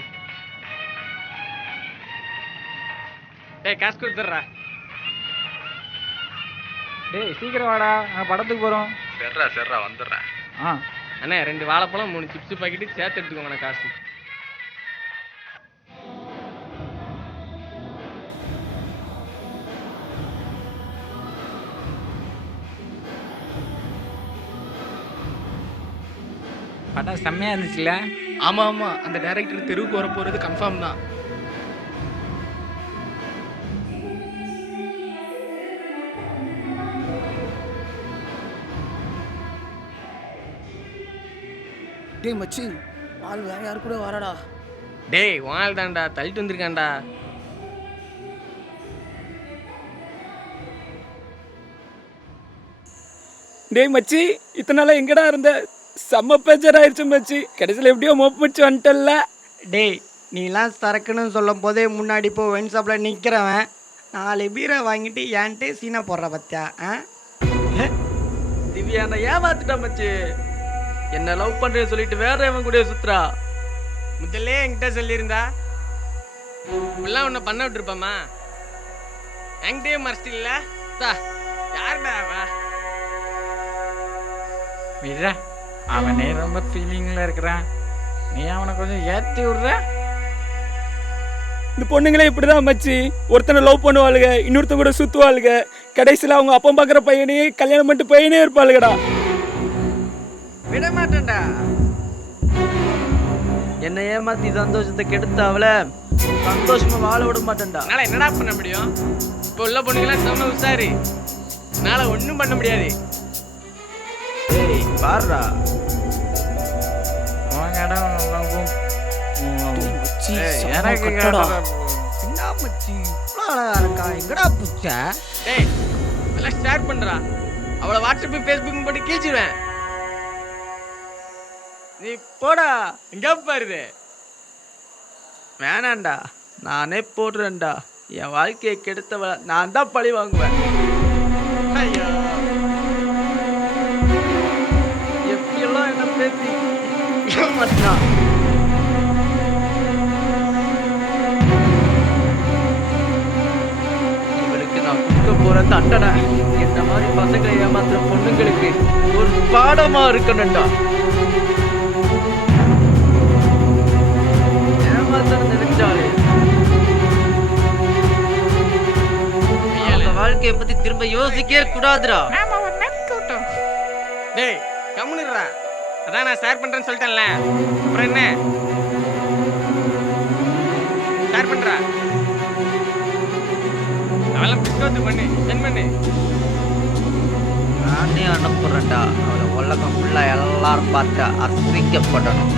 டேய் காசு கொடுத்துட்றா. டேய் சீக்கிரம் வாடா, நான் படத்துக்கு போறோம். சரிடா வந்துடுறேன். அண்ணே 2 வாழைப்பழம் 3 சிப்ஸ் பாக்கெட்டு சேர்த்து எடுத்துக்கோங்கண்ணா காசு. படம் செம்மையா இருந்துச்சுல்ல? ஆமா அந்த டைரக்டர் தெருவுக்கு வர போறது கன்ஃபார்ம் தான். டேய் மச்சி, ஆள் வேற யாரு கூட வரடா. டேய் வாள் தான்டா, தள்ளிட்டு வந்திருக்கான்டா. டேய் மச்சி, இத்தனை நாளா எங்கடா இருந்த? செம்ம பேச்சர் ஆயிடுச்சு மச்சி. கடைசியில் எப்படியோ மோப்பு வச்சு வந்துட்டல்ல. டேய் நீலாம் சரக்குன்னு சொல்லும் போதே முன்னாடி போ ஒயின் ஷாப்பில் நிற்கிறவன் 4 பீரை வாங்கிட்டு ஏன்ட்டு சீனா போடுற பத்தியா? திவ்யா நான் ஏமாத்துட்டா மச்சி. என்ன லவ் பண்றேன்னு சொல்லிட்டு வேற எவன் கூட சுத்துறா. முதல்ல என்கிட்ட சொல்லியிருந்தா இப்பெல்லாம் உன்னை பண்ண விட்டுருப்பாமா? என்கிட்டயே மறைச்சிட்டீங்களா? யாருடா அவன்? விட்றா, அவனே ரொம்ப ஃபீலிங்ல இருக்கிறான், நீ அவனை கொஞ்சம் ஏற்றி விடுற. இந்த பொண்ணுங்களே இப்படிதான் மச்சி. ஒருத்தனை லவ் பண்ணுவாளுங்க, இன்னொருத்த கூட சுத்துவாளுங்க. கடைசியில் அவங்க அப்பா பார்க்குற பையனையே கல்யாணம் பண்ணிட்டு பையனே இருப்பாளுங்கடா. விட மாட்டேன்டா. என்னை ஏமாத்தி சந்தோஷத்தை கெடுத்த அவளை சந்தோஷமா வாழ விட மாட்டேன்டா. என்னால் என்னடா பண்ண முடியும்? இப்போ உள்ள பொண்ணுங்களாம் செம்ம உசாரு. என்னால் ஒன்றும் பண்ண முடியாது. ஏய் பாருடா, உன் இடம் நல்லாவும் எனக்கு என்ன மச்சி இவ்வளோ அழகா இருக்கா? எங்கடா புச்ச? டேய் எல்லாம் ஷேர் பண்ணுறா. அவளை வாட்ஸ்அப்பு ஃபேஸ்புக் போட்டு கீழ்ச்சிடுவேன். நீ போடா. எங்கே பாருது? வேணாண்டா, நானே போடுறேன்டா. என் வாழ்க்கையை கெடுத்தவளை நான் தான் பழி வாங்குவேன். ஐயோ எப்படியெல்லாம் என்ன பேசி ஏமாத்தினான். இவளுக்கு நான் கொடுக்க போற தண்டனை இந்த மாதிரி பசங்களை ஏமாத்துற பொண்ணுங்களுக்கு ஒரு பாடமா இருக்கணும்டா. ஏமாத்தணும் நினைச்சாலே அந்த வாழ்க்கையை பத்தி திரும்ப யோசிக்கவே கூடாதுடா. நாம ஒரு நட்கூட்டம். டேய் கம்முனுடுறா. அதான் நான் ஷேர் பண்ணுறேன்னு சொல்லிட்டேன்ல, அப்புறம் என்ன? ஷேர் பண்ணுறா. அவெல்லாம் பிஸ்கோத்து பண்ணு, சென்ட் பண்ணு. நானே அனுப்புறேன்டா. அவளை உலகம் ஃபுல்லா எல்லாரும் பார்த்து அசிங்கப்படணும்.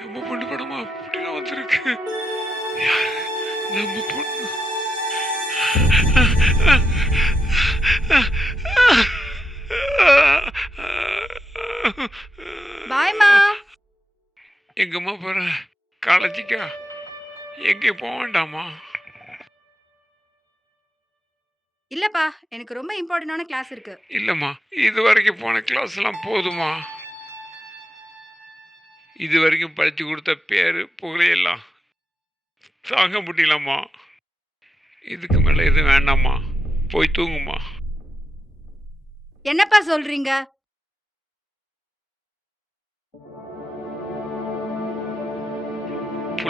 நம்ம பொண்ணு படமா அப்படிலாம் வந்திருக்கு. யாரு நம்ம பொண்ணு? பாய்மா. எங்கம்மா போற? காலேஜுக்கா? எங்கே போக வேண்டாமா? இல்லப்பா, எனக்கு ரொம்ப இம்பார்ட்டன்டான கிளாஸ் இருக்கு. இல்லம்மா, இது வரைக்கும் போன கிளாஸ் எல்லாம் போதுமா? இது வரைக்கும் படிச்சு கொடுத்த பேரு புகழையெல்லாம் தாங்க முடியலம்மா. இதுக்கு மேல எது வேண்டாம்மா, போய் தூங்குமா. என்னப்பா சொல்றீங்க?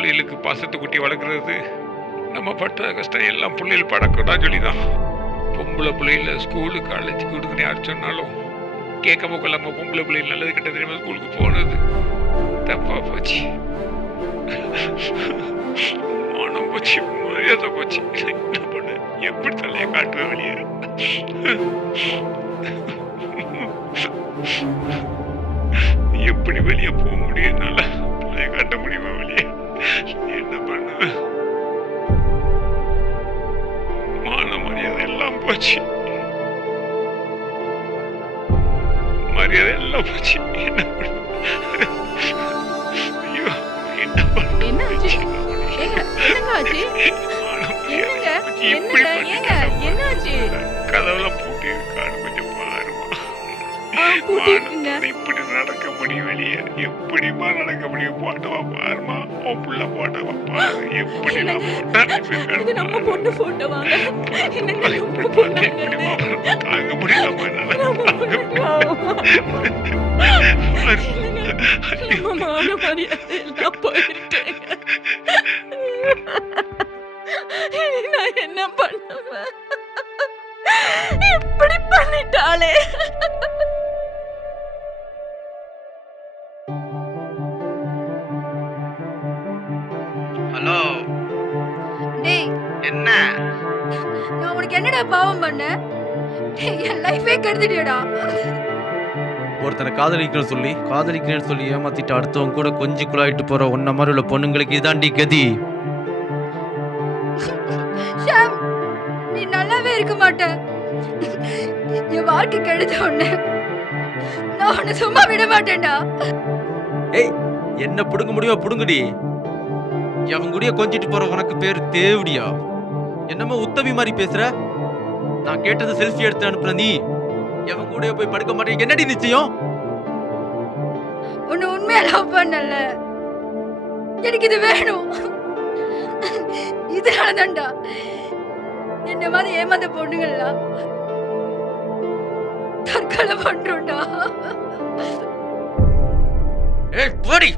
பிள்ளைகளுக்கு பாசத்தை குட்டி வளர்க்குறது நம்ம பட்ட கஷ்டம் எல்லாம் பிள்ளைகள் படக்கூடாது சொல்லிதான் பொம்பளை பிள்ளைகள ஸ்கூலு காலேஜுக்கு விடுங்கன்னு யார் சொன்னாலும் கேட்காம கொள்ளாம பொம்பளை பிள்ளைகள் நல்லது கெட்ட தெரியாம ஸ்கூலுக்கு போனது தப்பா போச்சு. மானம் போச்சு, மரியாதை போச்சு. என்ன பண்ண, எப்படி தலையை காட்டுவேன் வெளியே? எப்படி வெளியே போக முடியும்? என்னால தலையை காட்ட முடியுமா வெளியே? என்ன பண்ணுவேன்? மான மரியாதை எல்லாம் போச்சு, மரியாதை எல்லாம் போச்சு. என்ன பண்ணுவேன்? ஐயோ, என்ன என்னாச்சு? பண்ணுவேன்? ஏங்க, என்னங்க ஆச்சு? என்னங்க? என்னங்க? ஏங்க, என்னாச்சு? கதவுலாம் பூட்டி இருக்கான்னு கொஞ்சம் பாருமா. பூட்டிருக்குங்க. இப்படி நடக்க முடியும் வெளியே? எப்படிமா நடக்க முடியும்? போட்டவா பாருமா, உன் புள்ள போட்டவா பாரு. எப்படி நான் இது நம்ம பொண்ணு போட்டோவாங்க. என்னங்க நம்ம பொண்ணாங்க? தாங்க முடியலமா என்னால. நம்ம மான மரியாதை எல்லாம் போயிட்டேங்க. நான் என்ன பண்ணுவேன்? இப்படி பண்ணிட்டாளே. ஹலோ, டேய், என்ன? நான் உனக்கு என்னடா பாவம் பண்ணேன்? டேய், என் லைஃபே கெடுத்துட்டியடா. ஒருத்தனை காதலிக்கிறேன்னு சொல்லி ஏமாத்திட்டு அடுத்தவங்க கூட கொஞ்சி குழாயிட்டு போற உன்ன மாதிரி உள்ள பொண்ணுங்களுக்கு இதாண்டி கதி. ஷாம், நீ நல்லாவே இருக்க மாட்ட. என் வாழ்க்கை கெடுத்த உடனே நான் உன்னை சும்மா விட மாட்டேன்டா. ஏய், என்ன புடுங்க முடியுமோ புடுங்குடி. அவன் கூடயே கொஞ்சிட்டு போற உனக்கு பேரு தேவடியா? என்னமோ உத்தமி மாதிரி பேசுற. நான் கேட்டது செல்ஃபி எடுத்து அனுப்புற நீ எவன் கூடயே போய் படுக்க மாட்டேங்க. என்னடி நிச்சயம்? உன்னை உண்மையா லவ் பண்ணல. எனக்கு இது வேணும். இதனாலதான்டா என்ன மாதிரி ஏமாந்த பொண்ணுங்கள்லாம் தற்கொலை பண்றோம்டா. ஏய் போடி.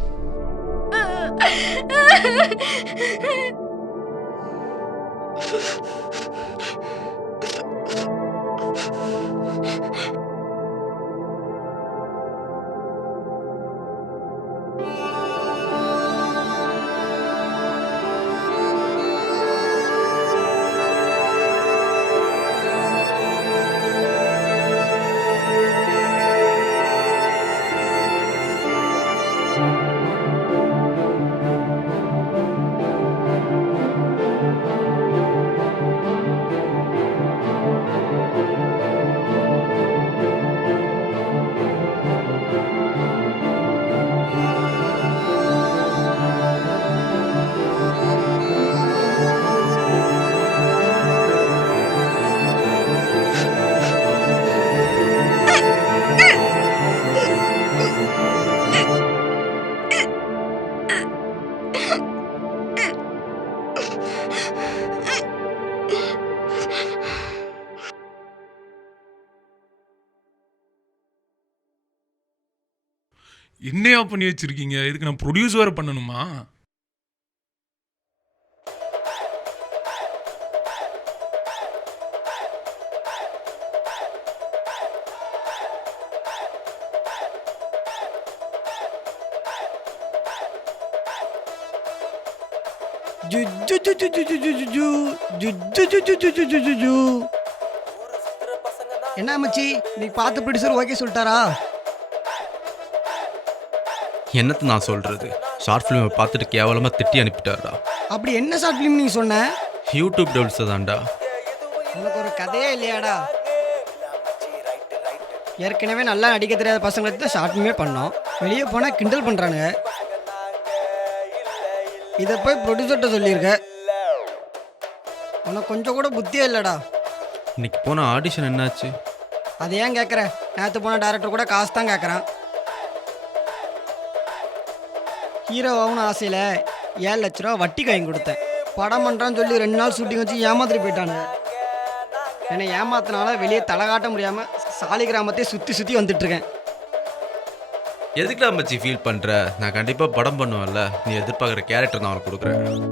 என்னையா பண்ணி வச்சிருக்கீங்க? இதுக்கு நான் ப்ரொடியூஸ் வேற பண்ணணுமா? என்ன மச்சி, நீ பார்த்த ப்ரொடியூசர் ஓகே சொல்லிட்டாரா? என்னத்த நான் சொல்றது? ஷார்ட் ஃபிலிமை பார்த்துட்டு கேவலமா திட்டி அனுப்பிட்டாருடா. அப்படி என்ன ஷார்ட் ஃபிலிம் நீ சொன்ன? யூடியூப் டெவல்ஸ் தான்டா. உனக்கு ஒரு கதையே இல்லையாடா? ஏற்கனவே நல்லா நடிக்க தெரியாத பசங்களை தான் ஷார்ட் ஃபிலிமே பண்ணோம். வெளியே போனால் கிண்டல் பண்ணுறானுங்க. இதை போய் ப்ரொடியூசர்கிட்ட சொல்லியிருக்க. உனக்கு கொஞ்சம் கூட புத்தியே இல்லைடா. இன்னைக்கு போன ஆடிஷன் என்னாச்சு? அதை ஏன் கேட்குற? நேற்று போன டேரக்டர் கூட காசு தான் கேட்குறான். ஹீரோ ஆகணும் ஆசையில் 7 லட்ச ரூபா வட்டி வாங்கி கொடுத்தேன். படம் பண்ணுறான்னு சொல்லி 2 நாள் ஷூட்டிங் வச்சு ஏமாத்திட்டு போயிட்டானுங்க. என்னை ஏமாத்தினால வெளியே தலை காட்ட முடியாமல் சாலி கிராமத்தையே சுற்றி சுற்றி வந்துட்டுருக்கேன். எதுக்குடா மச்சி ஃபீல் பண்ற? நான் கண்டிப்பா படம் பண்ணுவேன்ல. நீ எதிர்பார்க்குற கேரக்டர் நான் உனக்கு கொடுக்குறேன்.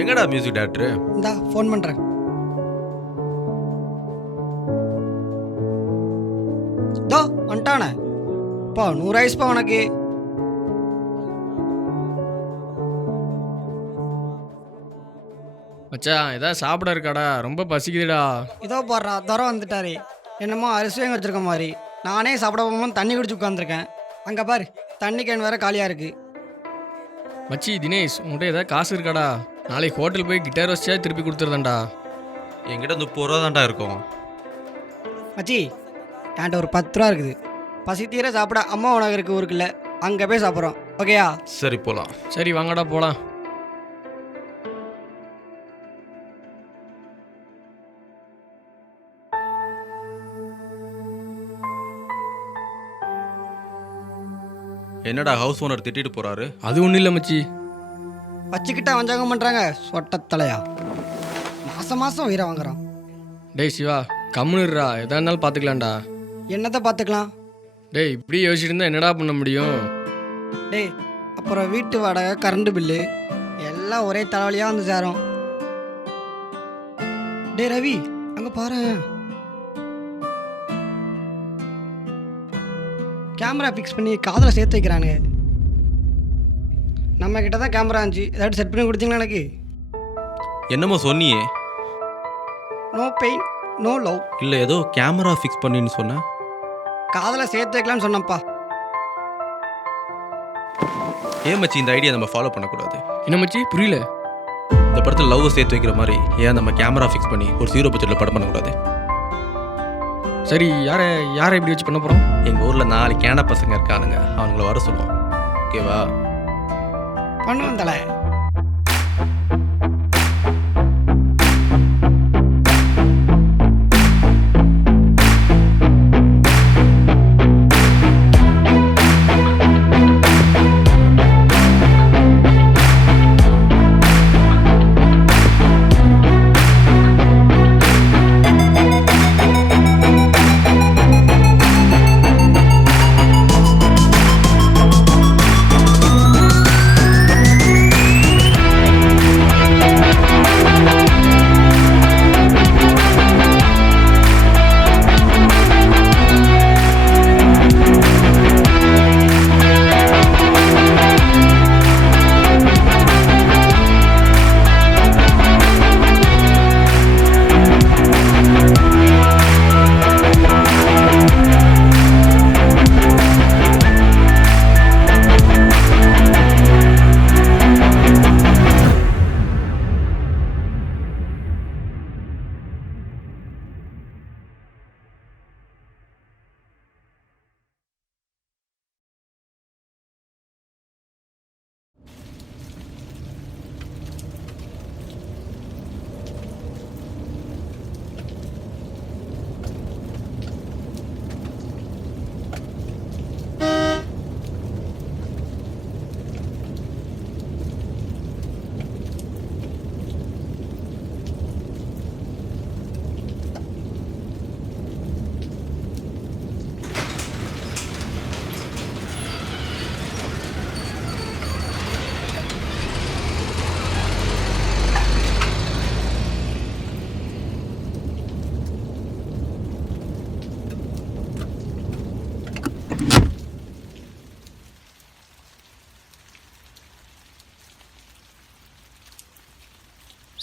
எங்கடா மியூசிக் டைரக்டர்? இந்தா ஃபோன் பண்ணுறேன். தோ வந்துட்டானே. பா 100 ஐஸ்ப்பா உனக்கு. மச்சான் ஏதாவது சாப்பிட இருக்காடா, ரொம்ப பசிக்குதுடா. இதோ போடுறா துரம் வந்துட்டாரு. என்னமோ அரிசி வாங்கி வச்சிருக்க மாதிரி. நானே சாப்பிட போகும்போது தண்ணி குடிச்சு உட்காந்துருக்கேன். அங்கே பாரு தண்ணி கேன் வேற காலியாக இருக்கு. மச்சி தினேஷ், உங்கள்கிட்ட ஏதாவது காசு இருக்காடா? நாளைக்கு ஹோட்டல் போய் கிட்டார் வச்சா திருப்பி கொடுத்துருதான்டா. என்கிட்ட 30 ரூபா தான்டா இருக்கும். மச்சி என்கிட்ட ஒரு 10 ரூபா இருக்குது. பசி தீர சாப்பிட அம்மா உனக்கு இருக்கு ஊருக்குள்ள. அங்கே போய் சாப்பிட்றோம். ஓகேயா? சரி போலாம். சரி வாங்கடா போகலாம். என்னடா ஹவுஸ் ஓனர் திட்டிட்டு போறாரு? அது ஒன்றும் இல்லை மச்சி. வச்சுக்கிட்டா வஞ்சாகம் பண்ணுறாங்க சொட்டத்தலையா. மாதம் மாதம் உயிரை வாங்குறான். டேய் சிவா, கம்முனுடுறா, எதா இருந்தாலும் பார்த்துக்கலாம்டா. என்னத்தை பார்த்துக்கலாம்? டேய் இப்படி யோசிச்சுட்டு இருந்தா என்னடா பண்ண முடியும்? டேய் அப்புறம் வீட்டு வாடகை, கரண்ட் பில்லு எல்லாம் ஒரே தலைவலியாக வந்து சேரும். டேய் ரவி, அங்கே பாரு, கேமரா ஃபிக்ஸ் பண்ணி காதில் சேர்த்து வைக்கிறானுங்க. நம்ம கிட்ட தான் கேமரா இருந்துச்சு, ஏதாச்சும் செட் பண்ணி கொடுத்தீங்களா? எனக்கு என்னமோ சொன்னியே. No pain no love. இல்லை ஏதோ கேமரா ஃபிக்ஸ் பண்ணின்னு சொன்ன. காதில் சேர்த்து வைக்கலாம்னு சொன்னப்பா. ஏன் மச்சி இந்த ஐடியா நம்ம ஃபாலோ பண்ணக்கூடாது? என்ன மச்சி புரியல? இந்த படத்தில் லவ் சேர்த்து வைக்கிற மாதிரி ஏன் நம்ம கேமரா ஃபிக்ஸ் பண்ணி ஒரு 0 பட்ஜெட்டில் படம் பண்ணக்கூடாது? சரி யாரை இப்படி வச்சு பண்ண போகிறோம்? எங்கள் ஊரில் 4 கேன பசங்க இருக்கானுங்க, அவங்கள வர சொல்லுவோம். ஓகேவா? பண்ணுவோம் தலை.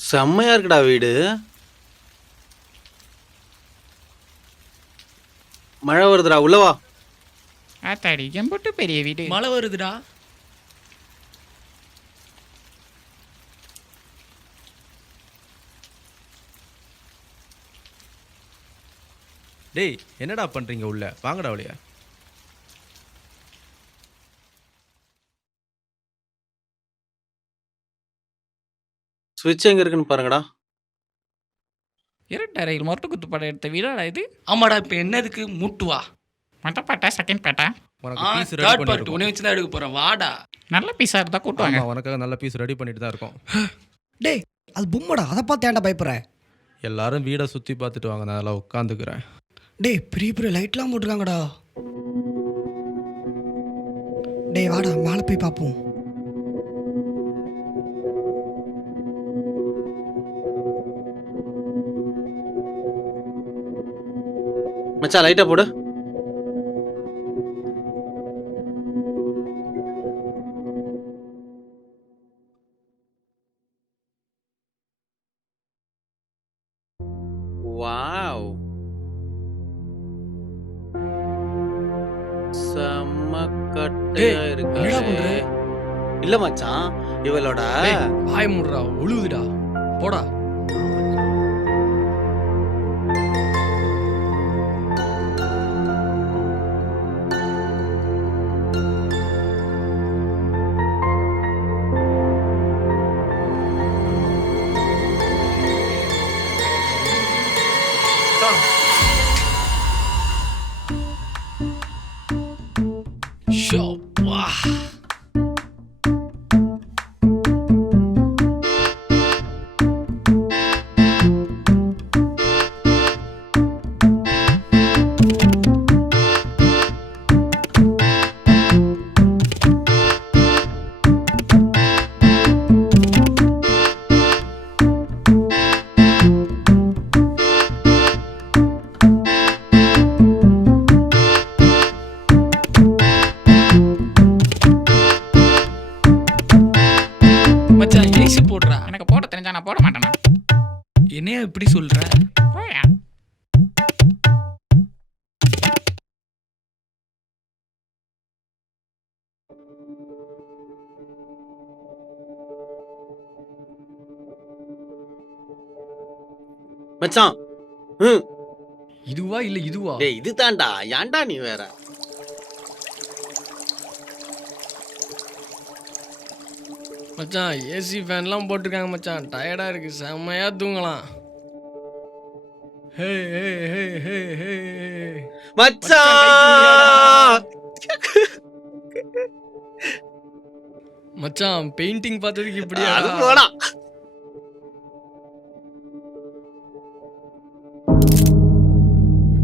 செம்மையா இருக்குடா வீடு. மழை வருதுடா, உள்ளவா. ஆத்தாடி எம்புட்டு பெரிய வீடு. மழை வருதுடா. டேய் என்னடா பண்ணுறீங்க உள்ள? வாங்கடா வழியா. சுவிட்ச் எங்க இருக்குன்னு பாருங்கடா. இரட்டறையில் மொரட்டு குத்து படம் எடுத்த வீடாடா இது. ஆமாடா, இப்போ என்னதுக்கு மூட்டுவா? மொட்டை பாட்டா செகண்ட் பாட்டா? உனக்கு பீஸ் ரெடி தேர்ட் பார்ட் பண்ணிட்டு உன்னை வச்சு தான் எடுக்க போகிறேன், வாடா. நல்ல பீஸாக இருந்தால் கூட்டுவாங்க. உனக்காக நல்ல பீஸ் ரெடி பண்ணிட்டு தான் இருக்கோம். டேய் அது பொம்மடா, அதை பார்த்து ஏன்டா பயப்படுற? எல்லாரும் வீடை சுற்றி பார்த்துட்டு வாங்க, நான் அதெல்லாம் உட்காந்துக்கிறேன். டேய் பெரிய பெரிய லைட்லாம் போட்டிருக்காங்கடா. டேய் வாடா மேலே போய் பார்ப்போம். மச்சான் லைட்டை போடு. வாவ், செம்ம கட்டையா இருக்கு. என்னடா பண்ற? இல்ல மச்சான், இவளோட வாய முடுறா, ஒழுகுதுடா, போடா. மச்சான் ஏசி போடுறா. எனக்கு போட தெரிஞ்சா நான் போட மாட்டேனா? என்னையா இப்படி சொல்ற? போயா. மச்சான். இதுவா இல்ல இதுவா? டேய் இது தாண்டா, ஏன்டா நீ வேற? மச்சான் ஏசி ஃபேன்லாம் போட்டிருக்காங்க மச்சான், டயர்டா இருக்கு, செம்மையா தூங்கலாம். ஹே ஹே ஹே ஹே ஹே. மச்சான் மச்சான் பெயிண்டிங் பார்த்ததுக்கு இப்படியா? அது போடா.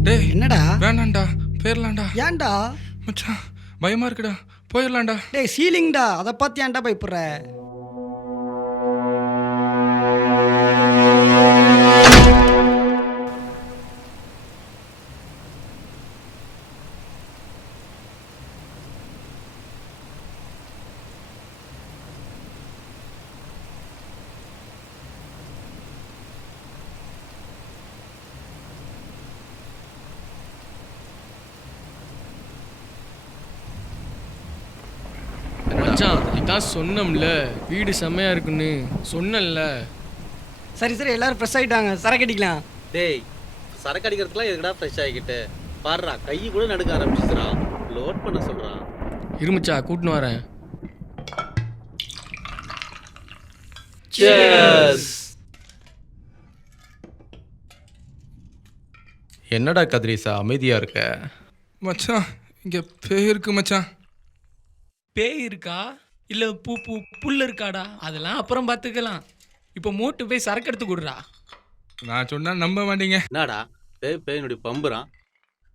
டேய் என்னடா? வேண்டாம்டா, போயிடலாம்டா. ஏன்டா? மச்சான் பயமா இருக்குடா, போயிடலாம்டா. டேய் சீலிங்டா, அதை பார்த்து ஏன்டா பயப்படுற? மச்சான் இதான் சொன்னோம்ல, வீடு செம்மையா இருக்குன்னு சொன்னேன்ல. சரி சரி எல்லாரும் ஃப்ரெஷ் ஆகிட்டாங்க, சரக்கு அடிக்கலாம். டேய் சரக்கு அடிக்கிறதுக்குலாம் எதுக்குடா ஃப்ரெஷ் ஆகிக்கிட்டு? பாடுறா கை கூட நடுக்க ஆரம்பிச்சிச்சுடா. லோட் பண்ண சொல்றான். இருமச்சா கூட்டின்னு வரேன். என்னடா கதிரீசா அமைதியா இருக்க? மச்சான் இங்க பேய் இருக்கு மச்சான். பேய் இருக்கா இல்ல புல் இருக்காடா? அதெல்லாம் அப்புறம் பார்த்துக்கலாம். இப்போ மூட்டு போய் சரக்கு எடுத்து கொடுறா. நான் சொன்னா நம்ப மாட்டீங்க. என்னடா பேயினுடைய பம்புறான்.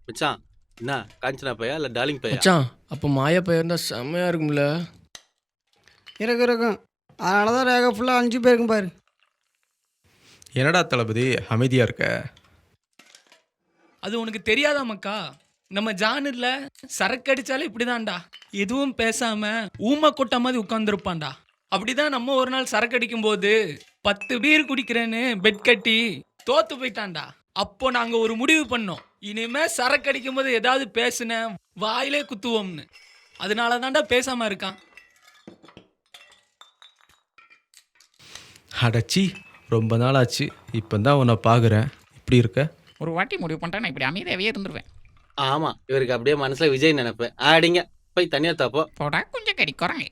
மச்சான் என்ன காஞ்சனா பையா இல்லை டார்லிங் பையா? மச்சான் அப்போ மாயா பையன் இருந்தா செம்மையா இருக்கும்ல. இருக்கும். அதனால தான் ரேகா ஃபுல்லாக 5 பேருக்கும் பாரு. என்னடா தளபதி அமைதியா இருக்க? அது உனக்கு தெரியாதா மக்கா? நம்ம ஜானர்ல சரக்கு அடிச்சாலே இப்படிதான்டா, எதுவும் பேசாம ஊமை கொட்ட மாதிரி உட்காந்துருப்பான்டா. அப்படிதான் நம்ம ஒரு நாள் சரக்கு அடிக்கும் போது 10 பீர் குடிக்கிறேன்னு பெட் கட்டி தோத்து போயிட்டான்டா. அப்போ நாங்க ஒரு முடிவு பண்ணோம், இனிமே சரக்கு அடிக்கும் போது ஏதாவது பேசுன வாயிலே குத்துவோம்னு. அதனால தான்டா பேசாம இருக்கான். அடச்சி ரொம்ப நாள் ஆச்சு, இப்போ தான் உன்னை பார்க்குறேன். இப்படி இருக்க? ஒரு வாட்டி முடிவு பண்ணிட்டா நான் இப்படி அமைதியாவே இருந்துருவேன். ஆமா இவருக்கு அப்படியே மனசுல விஜய் நினைப்பேன். ஆடிங்க போய் தனியா தாப்போ. போடா கொஞ்சம் கடி குரங்கு.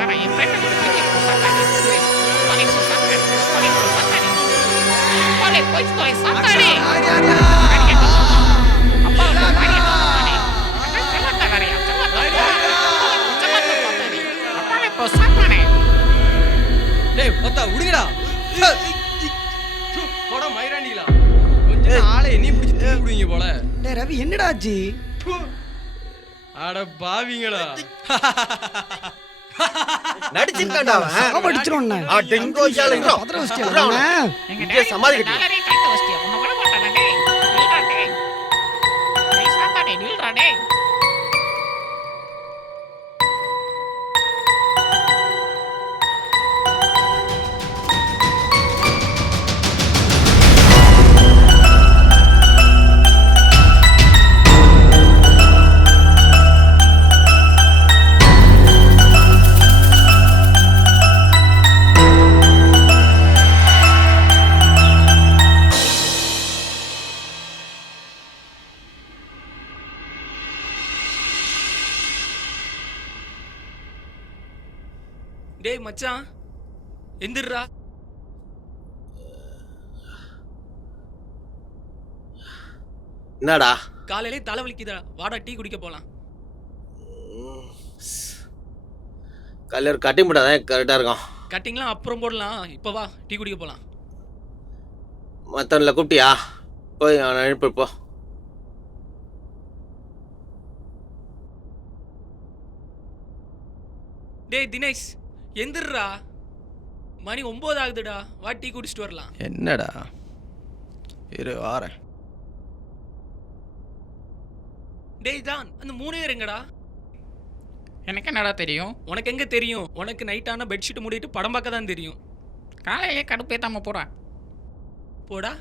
போய் சாத்தாடி அப்பா டேய் ஒத்தா விடுங்கடா. போடா மயிராண்டிகளா. கொஞ்சம் ஆளை என்னையும் பிடிச்சி தூக்கி விடுவீங்க போல. டேய் ரவி என்னடா ஆச்சு? அட பாவிங்களா. நடிச்சிருக்கான்டா அவன். அடிச்சிரோண்ணே. டெங்கோ சாலங்கோ. பதற வச்சிட்டா. எங்க சமாளிக்கட்டி டாலரே கைட்ட வச்சிட்டியா உன்ன கூட போட்டானே டேய் நில்றா டேய் டேய் சாத்தாடி நில்றா டேய் டேய் மச்சான் எந்திர்றா. என்னடா காலையிலே தலை வலிக்குதா, வாடா டீ குடிக்க போலாம். கல்லூர் கட்டி முட்டாதான் கரெக்டாக இருக்கும். கட்டிங்லாம் அப்புறம் போடலாம், இப்போ வா டீ குடிக்க போலாம். மற்றவனில் கூப்பிட்டியா? போய் அவனை அனுப்பி போ. டேய் தினேஷ் எந்திர்றா, மணி 9 ஆகுதுடா, வா டீ குடிச்சிட்டு வரலாம். என்னடா இரு வாரேன். டேய் தான் அந்த 3 பேர் எங்கடா? எனக்கு என்னடா தெரியும்? உனக்கு எங்க தெரியும்? உனக்கு நைட்டான பெட்ஷீட் மூடிட்டு படம் பார்க்க தான் தெரியும். காலையிலே கடுப்பேத்தாம போறா போடா.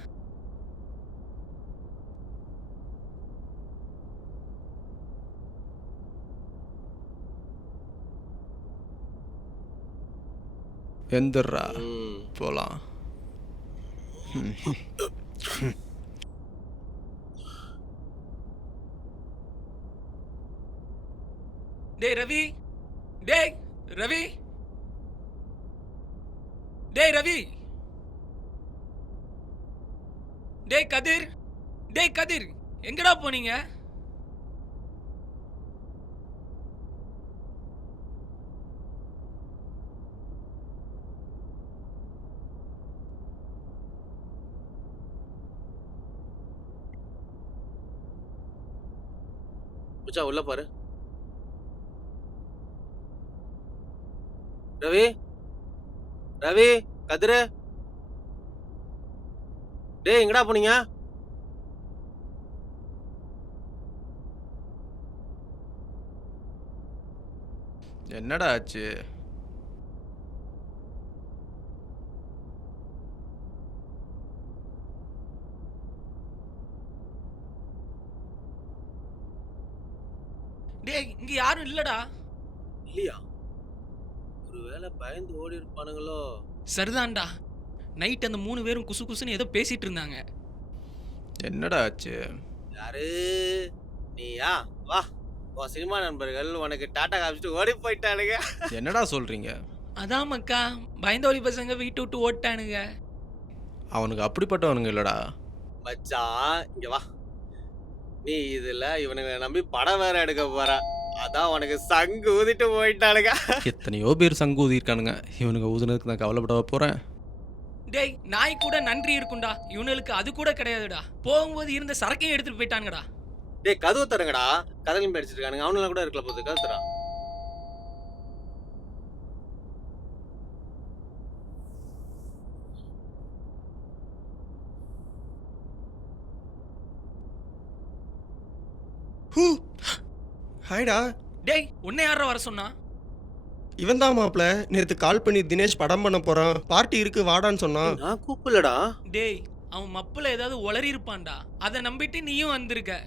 எந்திர்றா போலாம். டேய் ரவி, டேய் ரவி, டேய் ரவி, டேய் கதிர், டேய் கதிர் எங்கடா போனீங்க? பூச்சா உள்ள பாரு. ரவி, ரவி, கதிரு, டேய் எங்கடா போனீங்க? என்னடா ஆச்சு? டேய் இங்க யாரும் இல்லடா. இல்லையா? ஒருவேளை பயந்து ஓடி இருப்பானுங்களோ? சரிதான்டா, நைட் அந்த 3 பேரும் குசு குசுன்னு ஏதோ பேசிட்டு இருந்தாங்க. என்னடா ஆச்சு? யாரு நீயா? வா, உன் சினிமா நண்பர்கள் உனக்கு டாட்டா காமிச்சிட்டு ஓடி போயிட்டானுங்க. என்னடா சொல்றீங்க? அதான் மக்கா, பயந்தோலி பசங்க வீட்டு விட்டு ஓட்டானுங்க. அவனுக்கு அப்படிப்பட்டவனுங்க இல்லடா. மச்சான் இங்க வா. நீ இதுல இவனுங்க நம்பி படம் வேற எடுக்க போற, அதான் உனக்கு சங்கு ஊதிட்டு போயிட்டானுங்க. எத்தனையோ பேர் சங்கு ஊதி இருக்கானுங்க, இவனுங்க ஊதுனதுக்கு நான் கவலைப்பட போறேன். டேய் நாய் கூட நன்றி இருக்கும்டா, இவனுக்கு அது கூட கிடையாதுடா. போகும்போது இருந்த சரக்கையும் எடுத்துட்டு போயிட்டானுங்கடா. டேய் கதவு தரங்கடா, கதவையும் படிச்சிட்டு இருக்கானுங்க. அவனுலாம் கூட இருக்கல போகுது, கதவு தரா. ஹாய்டா. டேய் உன்னை யாரா வர சொன்னா? இவன் தான் மாப்ள நேற்று கால் பண்ணி தினேஷ் படம் பண்ண போறான், பார்ட்டி இருக்கு வாடான்னு சொன்னான். நான் கூப்பிடலடா. டேய் அவன் மப்புல ஏதாவது உளறி இருப்பான்டா, அதை நம்பிட்டு நீயும் வந்திருக்க.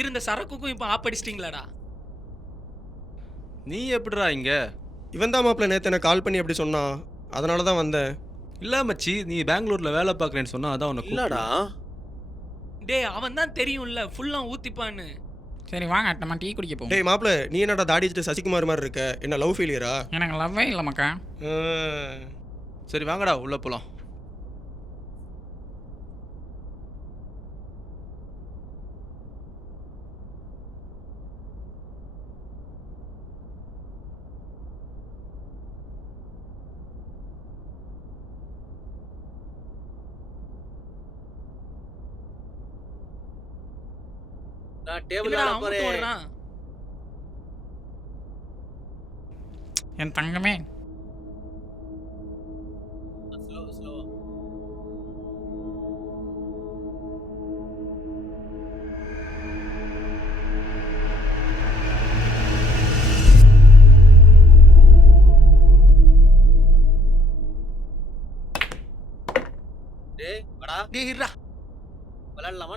இருந்த சரக்குக்கும் இப்போ ஆப்படிச்சிட்டிங்களாடா. நீ எப்படிடா இங்க? இவன் தான் மாப்ள நேற்று எனக்கு கால் பண்ணி அப்படி சொன்னான், அதனால தான் வந்தேன். இல்ல மச்சி, நீ பெங்களூர்ல வேலை பார்க்கறேன்னு சொன்னா அதான் உனக்கு இல்லடா. டேய் அவன் தான் தெரியும்ல ஃபுல்லா ஊத்திப்பான்னு. சரி வாங்க நம்ம டீ குடிக்க போவோம். டேய் மாப்ள நீ என்னடா தாடி வச்சுட்டு சசிகுமார் மாதிரி இருக்க, என்ன லவ் ஃபெயிலியரா? எனக்கு லவ்வே இல்லை மக்கா. சரி வாங்கடா உள்ள போலாம். நான் டேபிள் என்னடா வேலை அமுத்து போறேன். ஓடுறான்? என் தங்கமே ஸ்லோ ஸ்லோ. டேய் வாடா டேய் இருடா. விளையாடலாமா?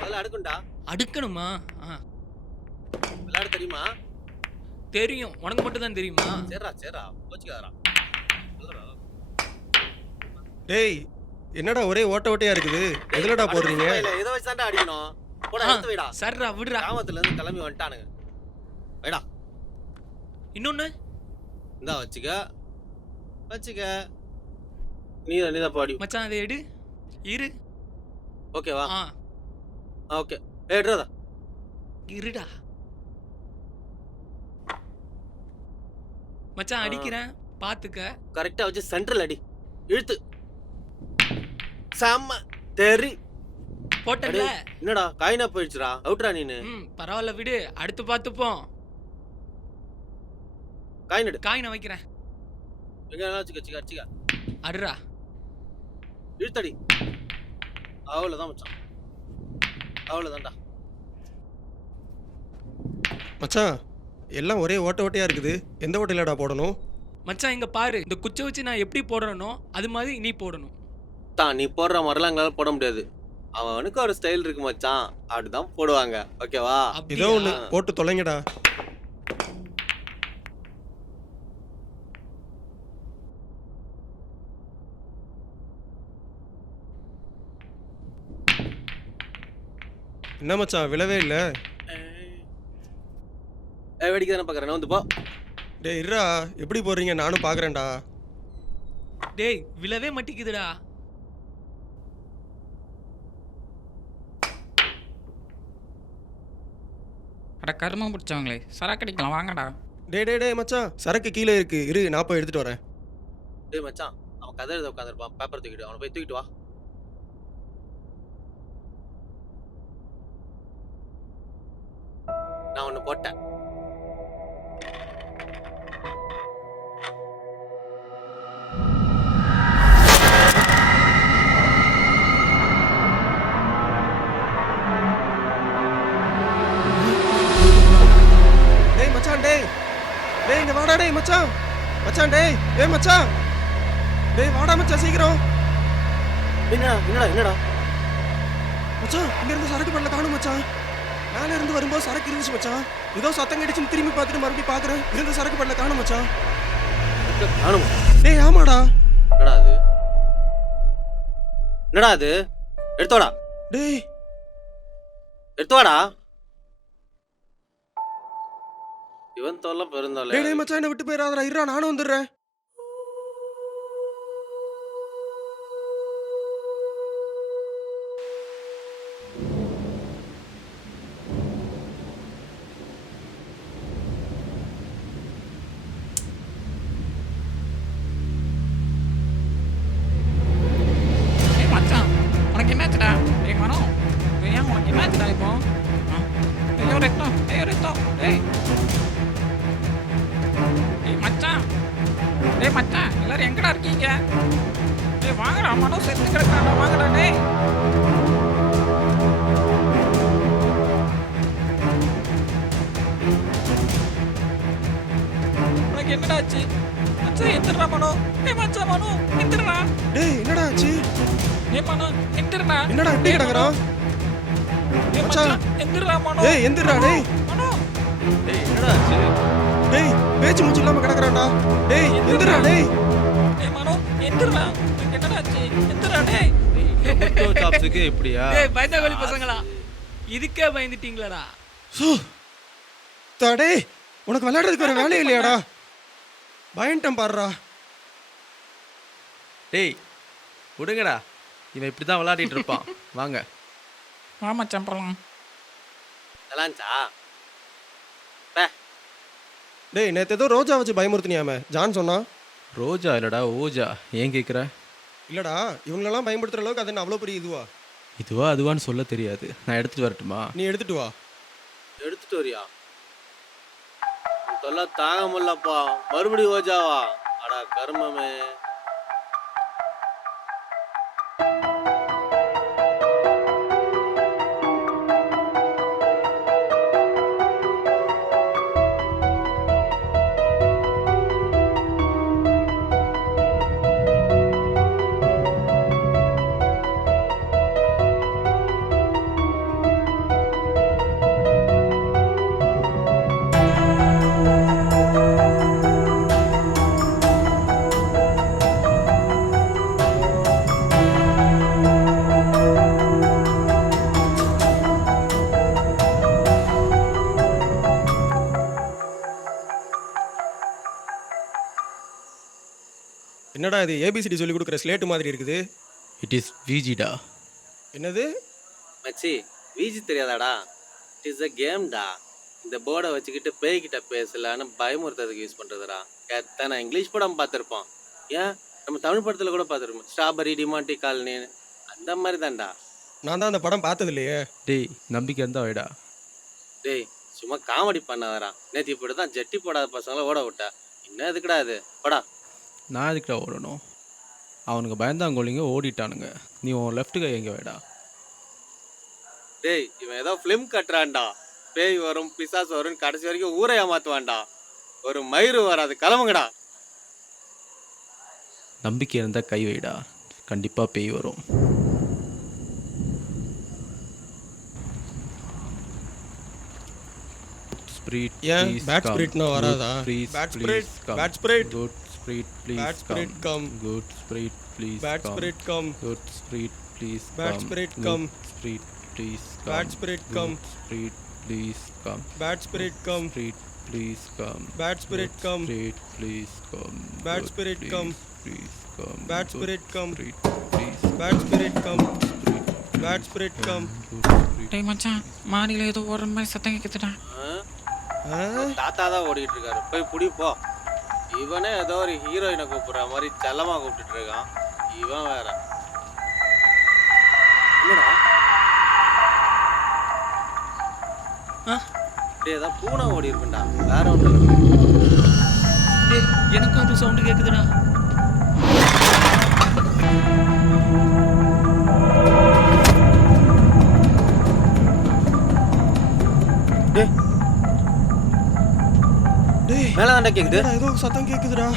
முதல்ல அடுக்குண்டா. அடுக்கணுமா? விளையாட தெரியுமா? தெரியும். உனக்கு மட்டும் தான் தெரியுமா? சரிடா போச்சுக்காதடா. டேய் என்னடா ஒரே ஓட்ட ஓட்டையா இருக்குது, எதுலடா போடுறீங்க? இதை வச்சு தான்டா அடிக்கணும். போடா ஆ, எடுத்து வைடா. சரிடா விடுடா. கிராமத்துல இருந்து கிளம்பி வந்துட்டானுங்க. வைடா. இன்னொன்னு இந்தா வச்சுக்க. நீதான் பாடி. மச்சான் அதை எடு. இரு. ஓகேவா? ஆ ஓகே. எடுறதா. இருடா. மச்சான் அடிக்கிறேன் பாத்துக்க. கரெக்டா வச்சு சென்ட்ரல் அடி. இழுத்து. செம்ம தெரி. போட்டல. என்னடா காயினா போயிடுச்சுடா. அவுட்ரா நீனு. பரவாயில்ல விடு, அடுத்து பார்த்துப்போம். காயின் எடு. காயினை வைக்கிறேன். எங்க வச்சுக்க. அடுறா. இழுத்தடி. அவ்வளவுதான் மச்சான். அவ்வளவுதான்டா. மச்சான் எல்லாம் ஒரே ஓட்ட ஓட்டையா இருக்குது, எந்த ஓட்டையிலடா போடணும்? மச்சான் இங்க பாரு, இந்த குச்சை வச்சு நான் எப்படி போடுறேனோ அது மாதிரி நீ போடணும். நீ போடுற மாதிரிலாம் எங்களால போட முடியாது. அவனுக்கு ஒரு ஸ்டைல் இருக்கு மச்சான், அப்படிதான் போடுவாங்க. ஓகேவா? ஏதோ ஒண்ணு போட்டு தொலைங்கடா. என்ன மச்சான் விழவே இல்ல? வேடிக்கை தானே பாக்குறேன். வந்து போ. டேய் இருடா, எப்படி போடுறீங்க நானும் பாக்குறேன்டா. டேய் விழவே மாட்டிக்குதுடா. அட கருமம் பிடிச்சவங்களே, சரக்கடிக்கலாம் வாங்கடா. டேய் மச்சான் சரக்கு கீழே இருக்கு, இரு நான் போய் எடுத்துட்டு வரேன். டேய் மச்சான், அவன் கதை எழுத உட்காந்துருப்பான். பேப்பர் தூக்கிட்டு அவனை போய் தூக்கிட்டு வா. நான் ஒண்ணு போட்டேன். டேய் மச்சான் டேய் இங்க வாடா. டேய் மச்சான் டேய் மச்சான் டேய் வாடா மச்சான் சீக்கிரம். என்னடா மச்சான் இங்க இருந்து சரக்கு பண்ணல காணும் மச்சான். மேல இருந்து வரும்போது சரக்கு இருந்துச்சு மச்சான். ஏதோ சத்தம் கடிச்சுன்னு திரும்பி பார்த்துட்டு மறுபடியும் பாக்குறேன், இருந்த சரக்கு பண்ணல காணும் மச்சான். டேய் ஆமாடா. என்னடா அது? எடுத்துவாடா. டேய் எடுத்துவாடா. இவன் தொல்லை பெருந்தோல்ல. டேய் மச்சான் என்ன விட்டு போயிடாதடா, இருடா நானும் வந்துடுறேன். மச்சான் உனக்கு என்னாச்சுடா? டேய் மனோ, ஏன் உனக்கு என்னாச்சுடா இப்போ? ஐயோ ரத்தம். டேய் மச்சான் எல்லாரும் எங்கடா இருக்கீங்க? டேய் வாங்கடா, மனோ செத்து கிடக்குறான்டா, வாங்கடா டேய். உனக்கு என்னடா ஆச்சு? மச்சான் எந்திரா மனோ. டேய் மச்சான் மனோ எந்திரா. டேய் என்னடா ஆச்சு? டேய் மனோ எந்திரா. என்னடா இப்படி கிடக்குறான்? டேய் மச்சான் எந்திரா மனோ. டேய் எந்திரா டேய். மனோ டேய் என்னடா ஆச்சு? டேய் பேச்சு மூச்சு இல்லாம கிடக்குறான்டா. டேய் எந்திரா டேய். டேய் மனோ எந்திரா. உனக்கு என்னடா ஆச்சு? எந்திரா டேய். சாப்ஸுக்கு எப்படியா? டேய் பயந்தாங்கோலி பசங்களா, இதுக்கே பயந்துட்டீங்களாடா? டேய் உனக்கு விளையாடுறதுக்கு ஒரு வேலையே இல்லையாடா? பயன்ட்டம் பாடுறா. டேய் விடுங்கடா, இவன் இப்படி தான் விளையாடிட்டு இருப்பான். வாங்க வா மச்சான் போலாம். நல்லாச்சா? டேய் நேற்று ஏதோ ரோஜா வச்சு பயமுறுத்தினியாமே, ஜான் சொன்னா. ரோஜா இல்லடா ஓஜா. ஏன் கேட்குற? இல்லடா இவங்களெல்லாம் பயன்படுத்துற அளவுக்கு அது என்ன அவ்வளோ பெரிய இதுவா? இதுவா அதுவான்னு சொல்ல தெரியாது. நான் எடுத்துட்டு வரட்டுமா? நீ எடுத்துட்டு வா. எடுத்துட்டு வரியா? தொல்லை தாங்க முடியலப்பா. மறுபடியும் ஓஜாவா? அடா கர்மமே. என்னடா இது ஏபிசிடி சொல்லி கொடுக்குற ஸ்லேட்டு மாதிரி இருக்குது? இட் இஸ் விஜிடா. என்னது? மச்சி வீஜி தெரியாதாடா? It is a கேம்டா. இந்த போர்டை வச்சுக்கிட்டு பேய்கிட்ட பேசலான்னு பயமுறுத்துறதுக்கு யூஸ் பண்ணுறதுடா. எத்தனை இங்கிலீஷ் படம் பார்த்துருப்போம். ஏன் நம்ம தமிழ் படத்தில் கூட பார்த்துருப்போம். ஸ்ட்ராபெரி டிமாண்டி காலனின்னு அந்த மாதிரி தான்டா. நான் தான் அந்த படம் பார்த்தது இல்லையே. டேய் நம்பிக்கை இருந்தா வைடா. டேய் சும்மா காமெடி பண்ணாதடா. நேற்று இப்படி தான் ஜட்டி போடாத பசங்களை ஓட விட்டா. இன்னும் எதுக்குடா இது? படா. நான் எதுக்குடா ஓடணும்? அவனுக்கு பயந்தாங்கோலிங்க ஓடிட்டானுங்க. நீ உன் லெஃப்ட் கை எங்கே வைடா. டேய் இவன் ஏதோ ஃபிலிம் கட்டுறான்டா. பேய் வரும் பிசாசு வரும் கடைசி வரைக்கும் ஊரை ஏமாத்துவான்டா. ஒரு மயிறு வராது. கிளம்புங்கடா. நம்பிக்கை இருந்தால் கை வைடா. கண்டிப்பாக பேய் வரும். ஏன் பேட் ஸ்பிரிட்னா வராதா? Bad spirit, bad spirit, good spirit please bad spirit come, good spirit please bad spirit come, good spirit please bad spirit come, spirit please bad spirit come, spirit please come, bad spirit come, spirit please come, bad spirit come, spirit please come, bad spirit come, please come, bad spirit come, please bad spirit come, bad spirit come. டேய் மச்சான் மாடியில் ஏதோ ஓடுற மாதிரி சத்தம் கேட்குதுடா. தாத்தா தான் ஓடிட்டு இருக்காரு. போய் புடி போ. இவனே ஏதோ ஒரு ஹீரோயினை கூப்பிடுற மாதிரி செல்லமா கூப்பிட்டு இருக்கான். இவன் வேற. என்னடா டேய் ஏதோ பூனை ஓடி இருக்குண்டா. வேற ஒன்றும் இல்லை. டேய் எனக்கும் அது சவுண்டு கேட்குதுடா. டேய் மேல தாண்டா கேக்குது. ஏதோ சத்தம் கேக்குதுடா.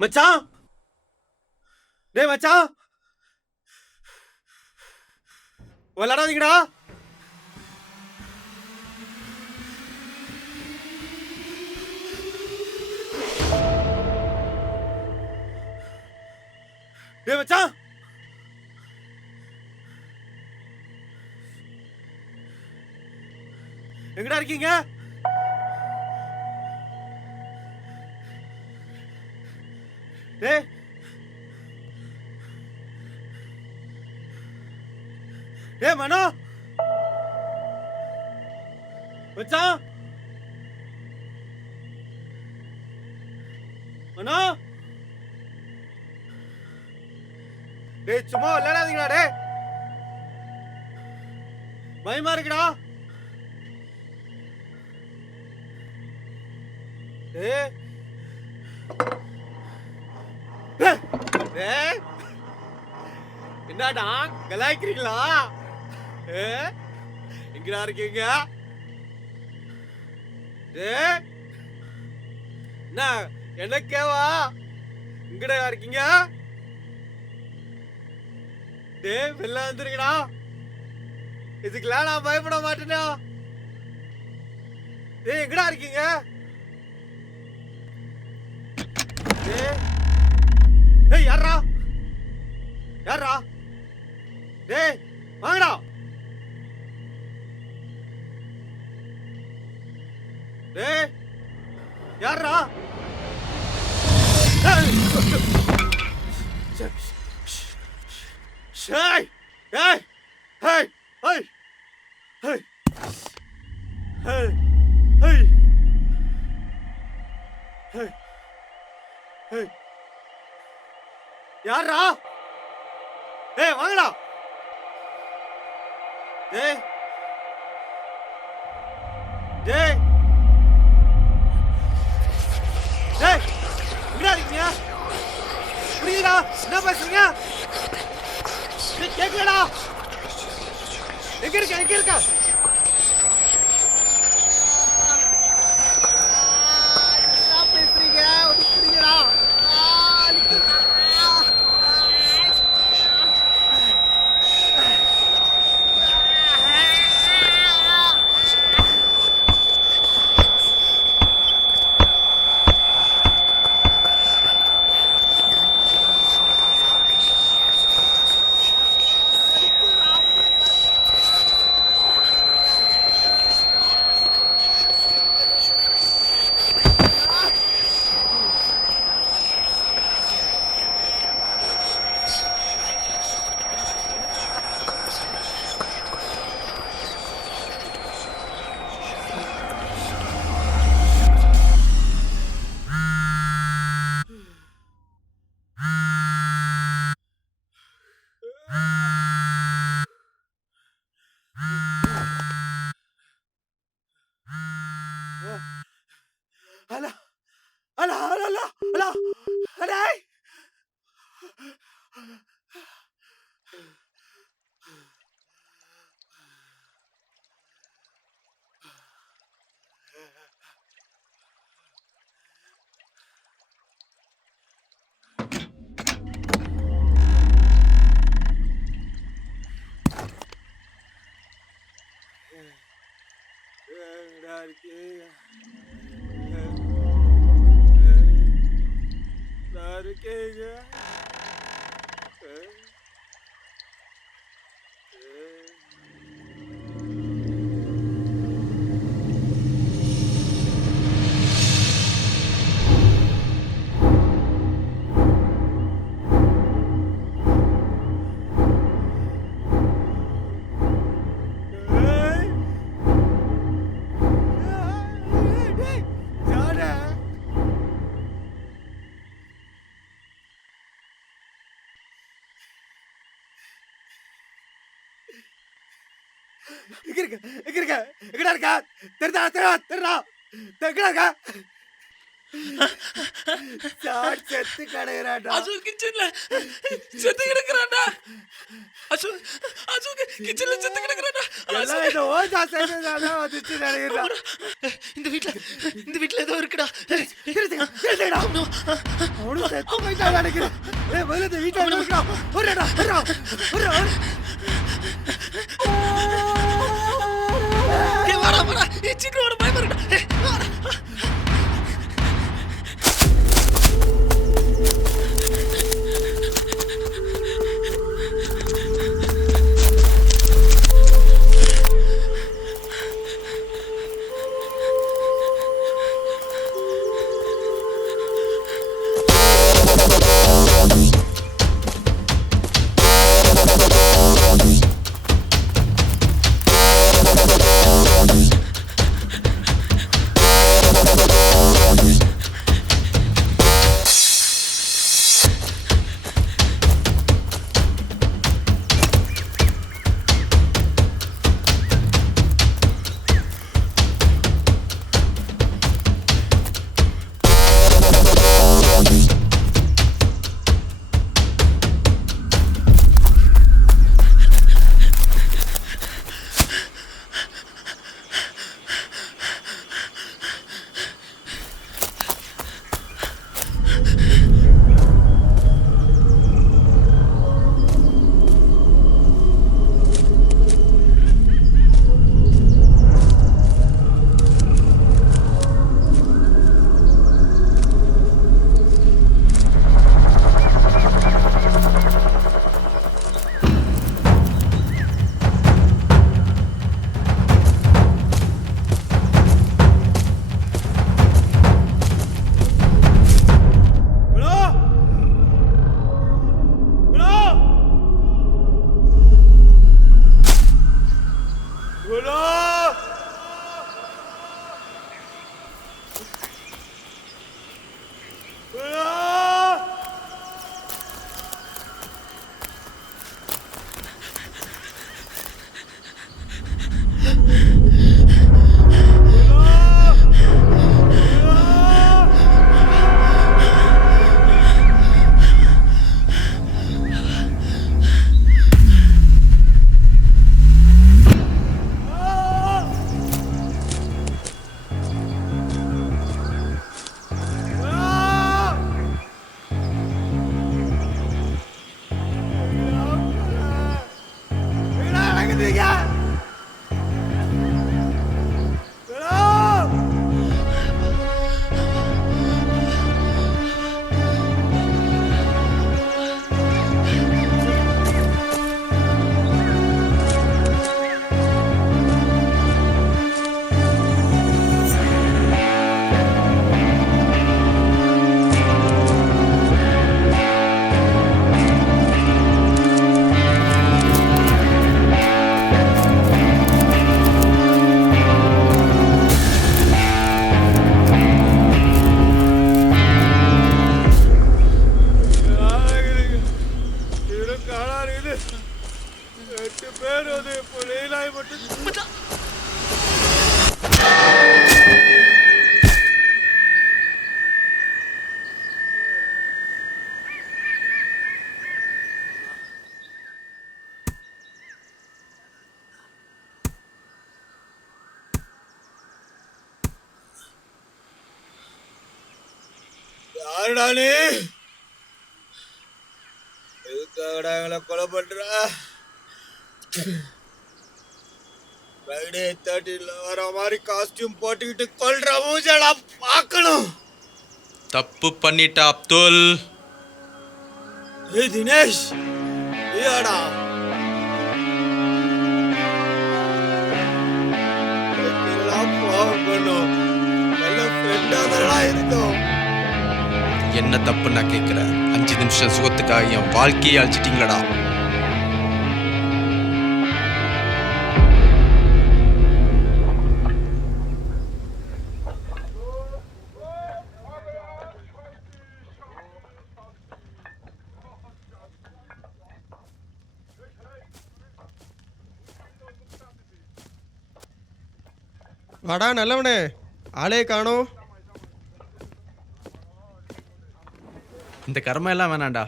மச்சான், டேய் மச்சான், விளையாடாதீங்கடா. டேய் மச்சான், எங்கடா இருக்கீங்க? டேய் டேய் மனோ, மச்சான், மனோ, டேய் சும்மா விளையாடாதீங்கடா. டேய் பயமா இருக்குடா. டேய் டேய், என்னடா கலாய்க்கிறீங்களா? எங்கடா இருக்கீங்க? டேய் என்ன எனக்கேவா? எங்கடா இருக்கீங்க? டேய் வெளில வந்துருங்கடா. இதுக்கெல்லாம் நான் பயப்பட மாட்டேனா. டேய் எங்கடா இருக்கீங்க? டேய் யாரா? யாரா? டேய் வாங்கடா. டேய் யாரா? Hey! Hey! Hey! Hey! Hey! Hey! Hey! Hey! Hey! யாரா? ஏய் வாங்கடா. டேய் டேய் டேய் எங்கடா இருக்கீங்க? புரியுதா என்ன பேசுறீங்க? கேட்கலடா. எங்க இருக்க எங்க இருக்க? என்ன பேசுறீங்க? ஒண்ணு புரியுதா? Ala, ala, ala, ala, ala, ala. எங்க இருக்க எங்க இருக்க எங்கடா இருக்க? தெரிதா தெரிதா தெரிதா எங்கடா இருக்க? சாட் செத்து கிடக்குறாடா. அசோக் கிச்சன்ல செத்து கிடக்குறாடா. அசோக் கிச்சன்ல செத்து கிடக்குறாடா. எல்லாம் இந்த ஓஜா செஞ்சதால வந்துச்சு நினைக்கிறேன். இந்த வீட்ல ஏதோ இருக்குடா. தெரியுதுடா. அவனும் செத்து போயிட்டான் நினைக்கிறேன். ஏய் முதல்ல இந்த வீட்டுல இருக்கா. ஒரேடா ஒரேடா ஒரே வாடா வாடா சீக்கிரம் வாடா பயமா இருக்குடா. வாடா அடிக்கிறீங்க? யாருடா நீ? எதுக்காகடா எங்களை கொலை பண்ற? ஃப்ரைடே 13ல வர மாதிரி காஸ்டியூம் போட்டுக்கிட்டு கொல்ற மூஞ்சலா பார்க்கணும். தப்பு பண்ணிட்ட அப்துல். ஏய் தினேஷ், ஏடா பாவம் பண்ணும். நல்ல ஃப்ரெண்டா தான் இருந்தோம். என்ன தப்பு நான் கேட்கிறேன். 5 நிமிஷம் சுகத்துக்காக என் வாழ்க்கையை அழிச்சிட்டீங்களடா. வாடா நல்லவனே, ஆளே காணோம். இந்த கர்மம் எல்லாம் வேணாண்டா.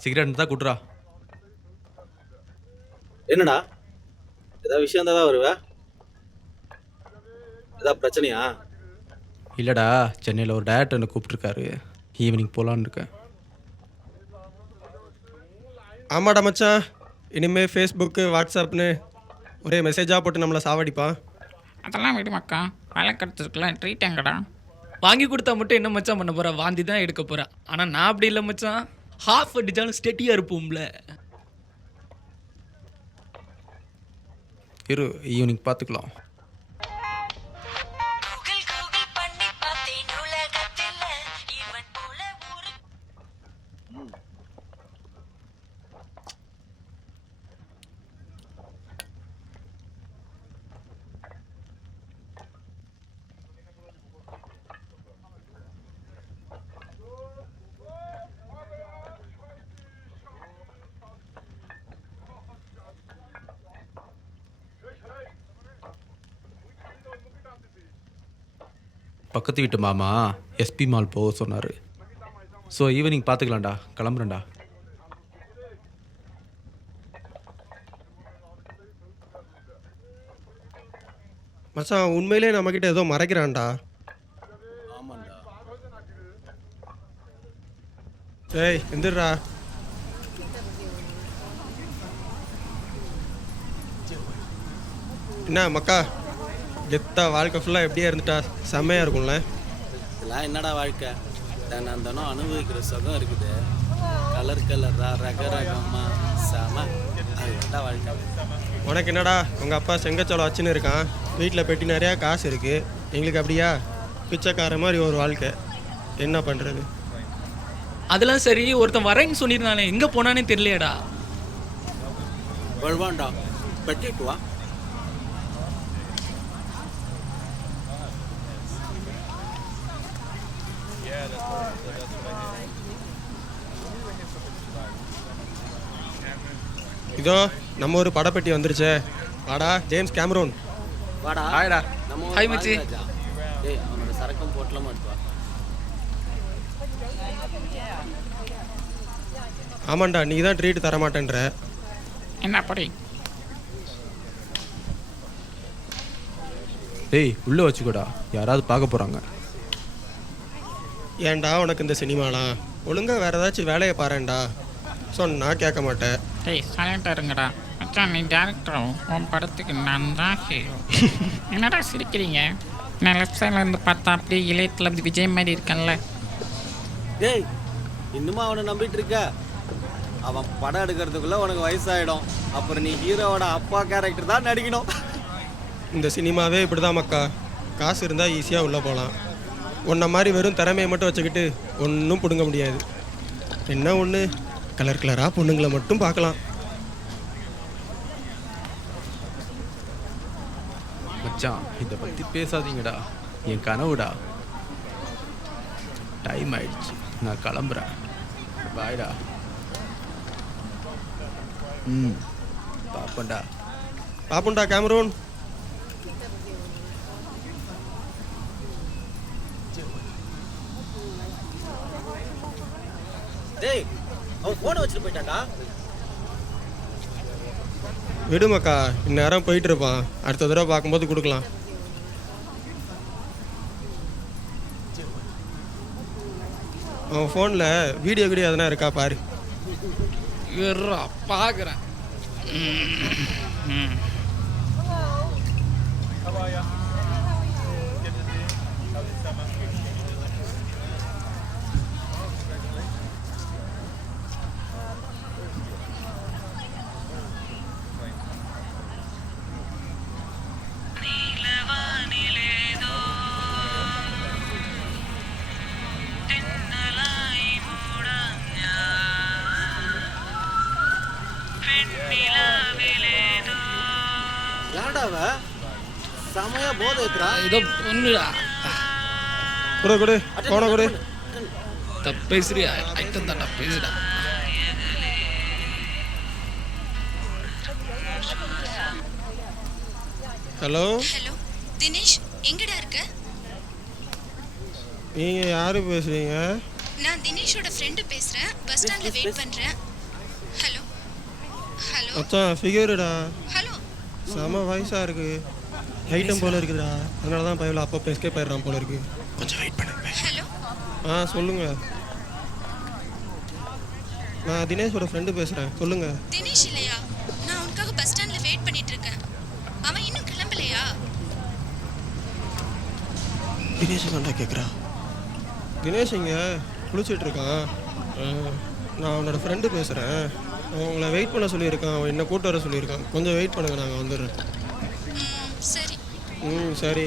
சிகரெட் தான் குடுறா. என்னடா ஏதாவது விஷயம் தான் வருவ? ஏதாவது பிரச்சனையா? இல்லைடா, சென்னையில் ஒரு டேரக்டர் என்னை கூப்பிட்டுருக்காரு. ஈவினிங் போகலான்னு இருக்கேன். ஆமாடா மச்சான், இனிமேல் ஃபேஸ்புக்கு வாட்ஸ்அப்னு ஒரே மெசேஜாக போட்டு நம்மளை சாவடிப்பான். அதெல்லாம் விடு மக்கா. வேலை கிடைச்சிருக்கலாம், ட்ரீட் எங்கடா? வாங்கி கொடுத்தா மட்டும் என்ன மச்சான் பண்ண போறா? வாந்தி தான் எடுக்க போறா. ஆனா நான் அப்படி இல்லை மச்சான். ஹாஃப் அடிச்சாலும் ஸ்டெட்டியா இருப்போம்ல. இரு, ஈவினிங் பார்த்துக்கலாம். பக்கத்து வீட்டு மாமா எஸ்பி மால் போக சொன்னார். ஸோ ஈவினிங் பார்த்துக்கலாம்டா. கிளம்புறேன்டா. மச்சான் உண்மையிலே நம்மக்கிட்ட ஏதோ மறைக்கிறான்டா. ஆமாண்டா. ஏய் எந்திரா. என்ன மக்கா, கெத்தா வாழ்க்கை ஃபுல்லாக எப்படியா இருந்துட்டா செம்மையாக இருக்கும்ல. இதெல்லாம் என்னடா வாழ்க்கை? தினம் அனுபவிக்கிற சுகம் இருக்குது. கலர் கலரா ரக ரகமா செம. அது என்னடா வாழ்க்கை? உனக்கு என்னடா, உங்கள் அப்பா செங்கச்சோளம் வச்சுன்னு இருக்கான். வீட்டில் பெட்டி நிறையா காசு இருக்குது. எங்களுக்கு அப்படியா பிச்சைக்கார மாதிரி ஒரு வாழ்க்கை. என்ன பண்ணுறது? அதெல்லாம் சரி, ஒருத்தன் வரேன்னு சொல்லியிருந்தானே, எங்க போனானே தெரியலையடா. வருவான்டா, பெட்டிட்டு வா. இதோ நம்ம ஒரு படப்பெட்டி வந்துருச்சே. வாடா ஜேம்ஸ் கேமரூன். வாடா. ஹாய்டா. நம்ம ஹாய் மச்சி. டேய் அவனோட சரக்கும் போட்டலாம் எடுத்து வா. ஆமாண்டா, நீ தான் ட்ரீட் தர மாட்டேன்ற. என்ன அப்படி? டேய் உள்ளே வச்சுக்கோடா, யாராவது பார்க்க போகிறாங்க. ஏன்டா உனக்கு இந்த சினிமாலாம்? ஒழுங்காக வேறு ஏதாச்சும் வேலையை பாருண்டா. சொன்னா கேட்க மாட்டேன். டேய் சைலண்டாக இருங்கடா. மச்சான் நீ டேரக்டரும் உன் படத்துக்கு நான் தான் ஹீரோ. என்னடா சிரிக்கிறீங்க? நான் லெஃப்ட் சைடில் இருந்து பார்த்தா அப்படியே இளைய தளபதி விஜய் மாதிரி இருக்கேன்ல. டேய் இன்னுமா அவனை நம்பிட்டு இருக்க? அவன் படம் எடுக்கிறதுக்குள்ள உனக்கு வயசாயிடும். அப்புறம் நீ ஹீரோவோட அப்பா கேரக்டர் தான் நடிக்கணும். இந்த சினிமாவே இப்படி தான் மக்கா. காசு இருந்தால் ஈஸியாக உள்ளே போகலாம். உன்ன மாதிரி வெறும் திறமையை மட்டும் வச்சுக்கிட்டு ஒன்றும் பிடுங்க முடியாது. என்ன ஒன்று, கலர் கலராக பொண்ணுங்களை மட்டும் பார்க்கலாம். மச்சான் இதை பற்றி பேசாதீங்கடா, என் கனவுடா. டைம் ஆயிடுச்சு, நான் கிளம்புறேன். பாய்டா. பாப்பண்டா. பாப்புண்டா கேமரூன். டேய் அவன் ஃபோனை வச்சுட்டு போயிட்டான்டா. விடு மக்கா, இந்நேரம் போயிட்டு இருப்பான். அடுத்த தடவை பார்க்கும்போது கொடுக்கலாம். அவன் ஃபோனில் வீடியோ எதனா இருக்கா பாரு. பார்க்குறேன். ஏன்டா அவன் செமையா போதை ஏத்துறா? ஏதோ பொண்ணுடா. கொடு கொடு போன கொடு. பேசுறியா? ஐட்டம் தான்டா, பேசுடா. ஹலோ ஹலோ தினேஷ், எங்கடா இருக்க? நீங்கள் யார் பேசுகிறீங்க? நான் தினேஷோட ஃப்ரெண்டு பேசுறேன். பஸ் ஸ்டாண்ட்ல வெயிட் பண்றேன். ஹலோ ஹலோ மச்சான் ஃபிகருடா. ஹலோ செம வயசாக இருக்கு. ஐட்டம் போல இருக்குதுடா. அதனால தான் பையன் அப்பப்போ எஸ்கேப் ஆயிடுறான் போல இருக்கு. கொஞ்சம் வெயிட் பண்ணுங்க. ஹலோ சொல்லுங்கள். நான் தினேஷோட ஃப்ரெண்டு பேசுகிறேன். சொல்லுங்கள். தினேஷ் இல்லையா? நான் உனக்காக பஸ் ஸ்டாண்ட்ல வெயிட் பண்ணிட்டு இருக்கேன். அவன் இன்னும் கிளம்பலையா? தினேஷ் தான்டா கேட்குறா. தினேஷ் இங்கே குளிச்சுட்டு இருக்கான். நான் அவனோட ஃப்ரெண்டு பேசுகிறேன். அவன் உங்களை வெயிட் பண்ண சொல்லியிருக்கான். அவன் என்ன கூட்டு வர சொல்லியிருக்கான். கொஞ்சம் வெயிட் பண்ணுங்கள், நாங்கள் வந்துடுறேன். சரி. சரி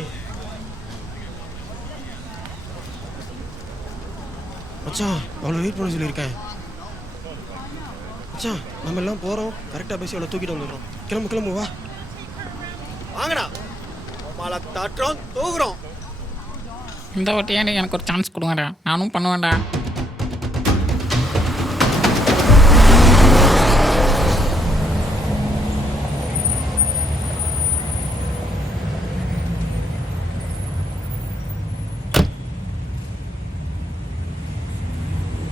மச்சான், அவ்வளோ வெயிட் பண்ண சொல்லியிருக்கேன். மச்சான் நம்ம எல்லாம் போகிறோம். கரெக்டாக பேசி அவளை தூக்கிட்டு வந்துடுறோம். கிளம்பு கிளம்பு வா. வாங்கடா மழை தாட்டுறோம் தூக்குறோம். இந்த வாட்டியாண்டி எனக்கு ஒரு சான்ஸ் கொடுங்கடா, நானும் பண்ணுவேன்டா.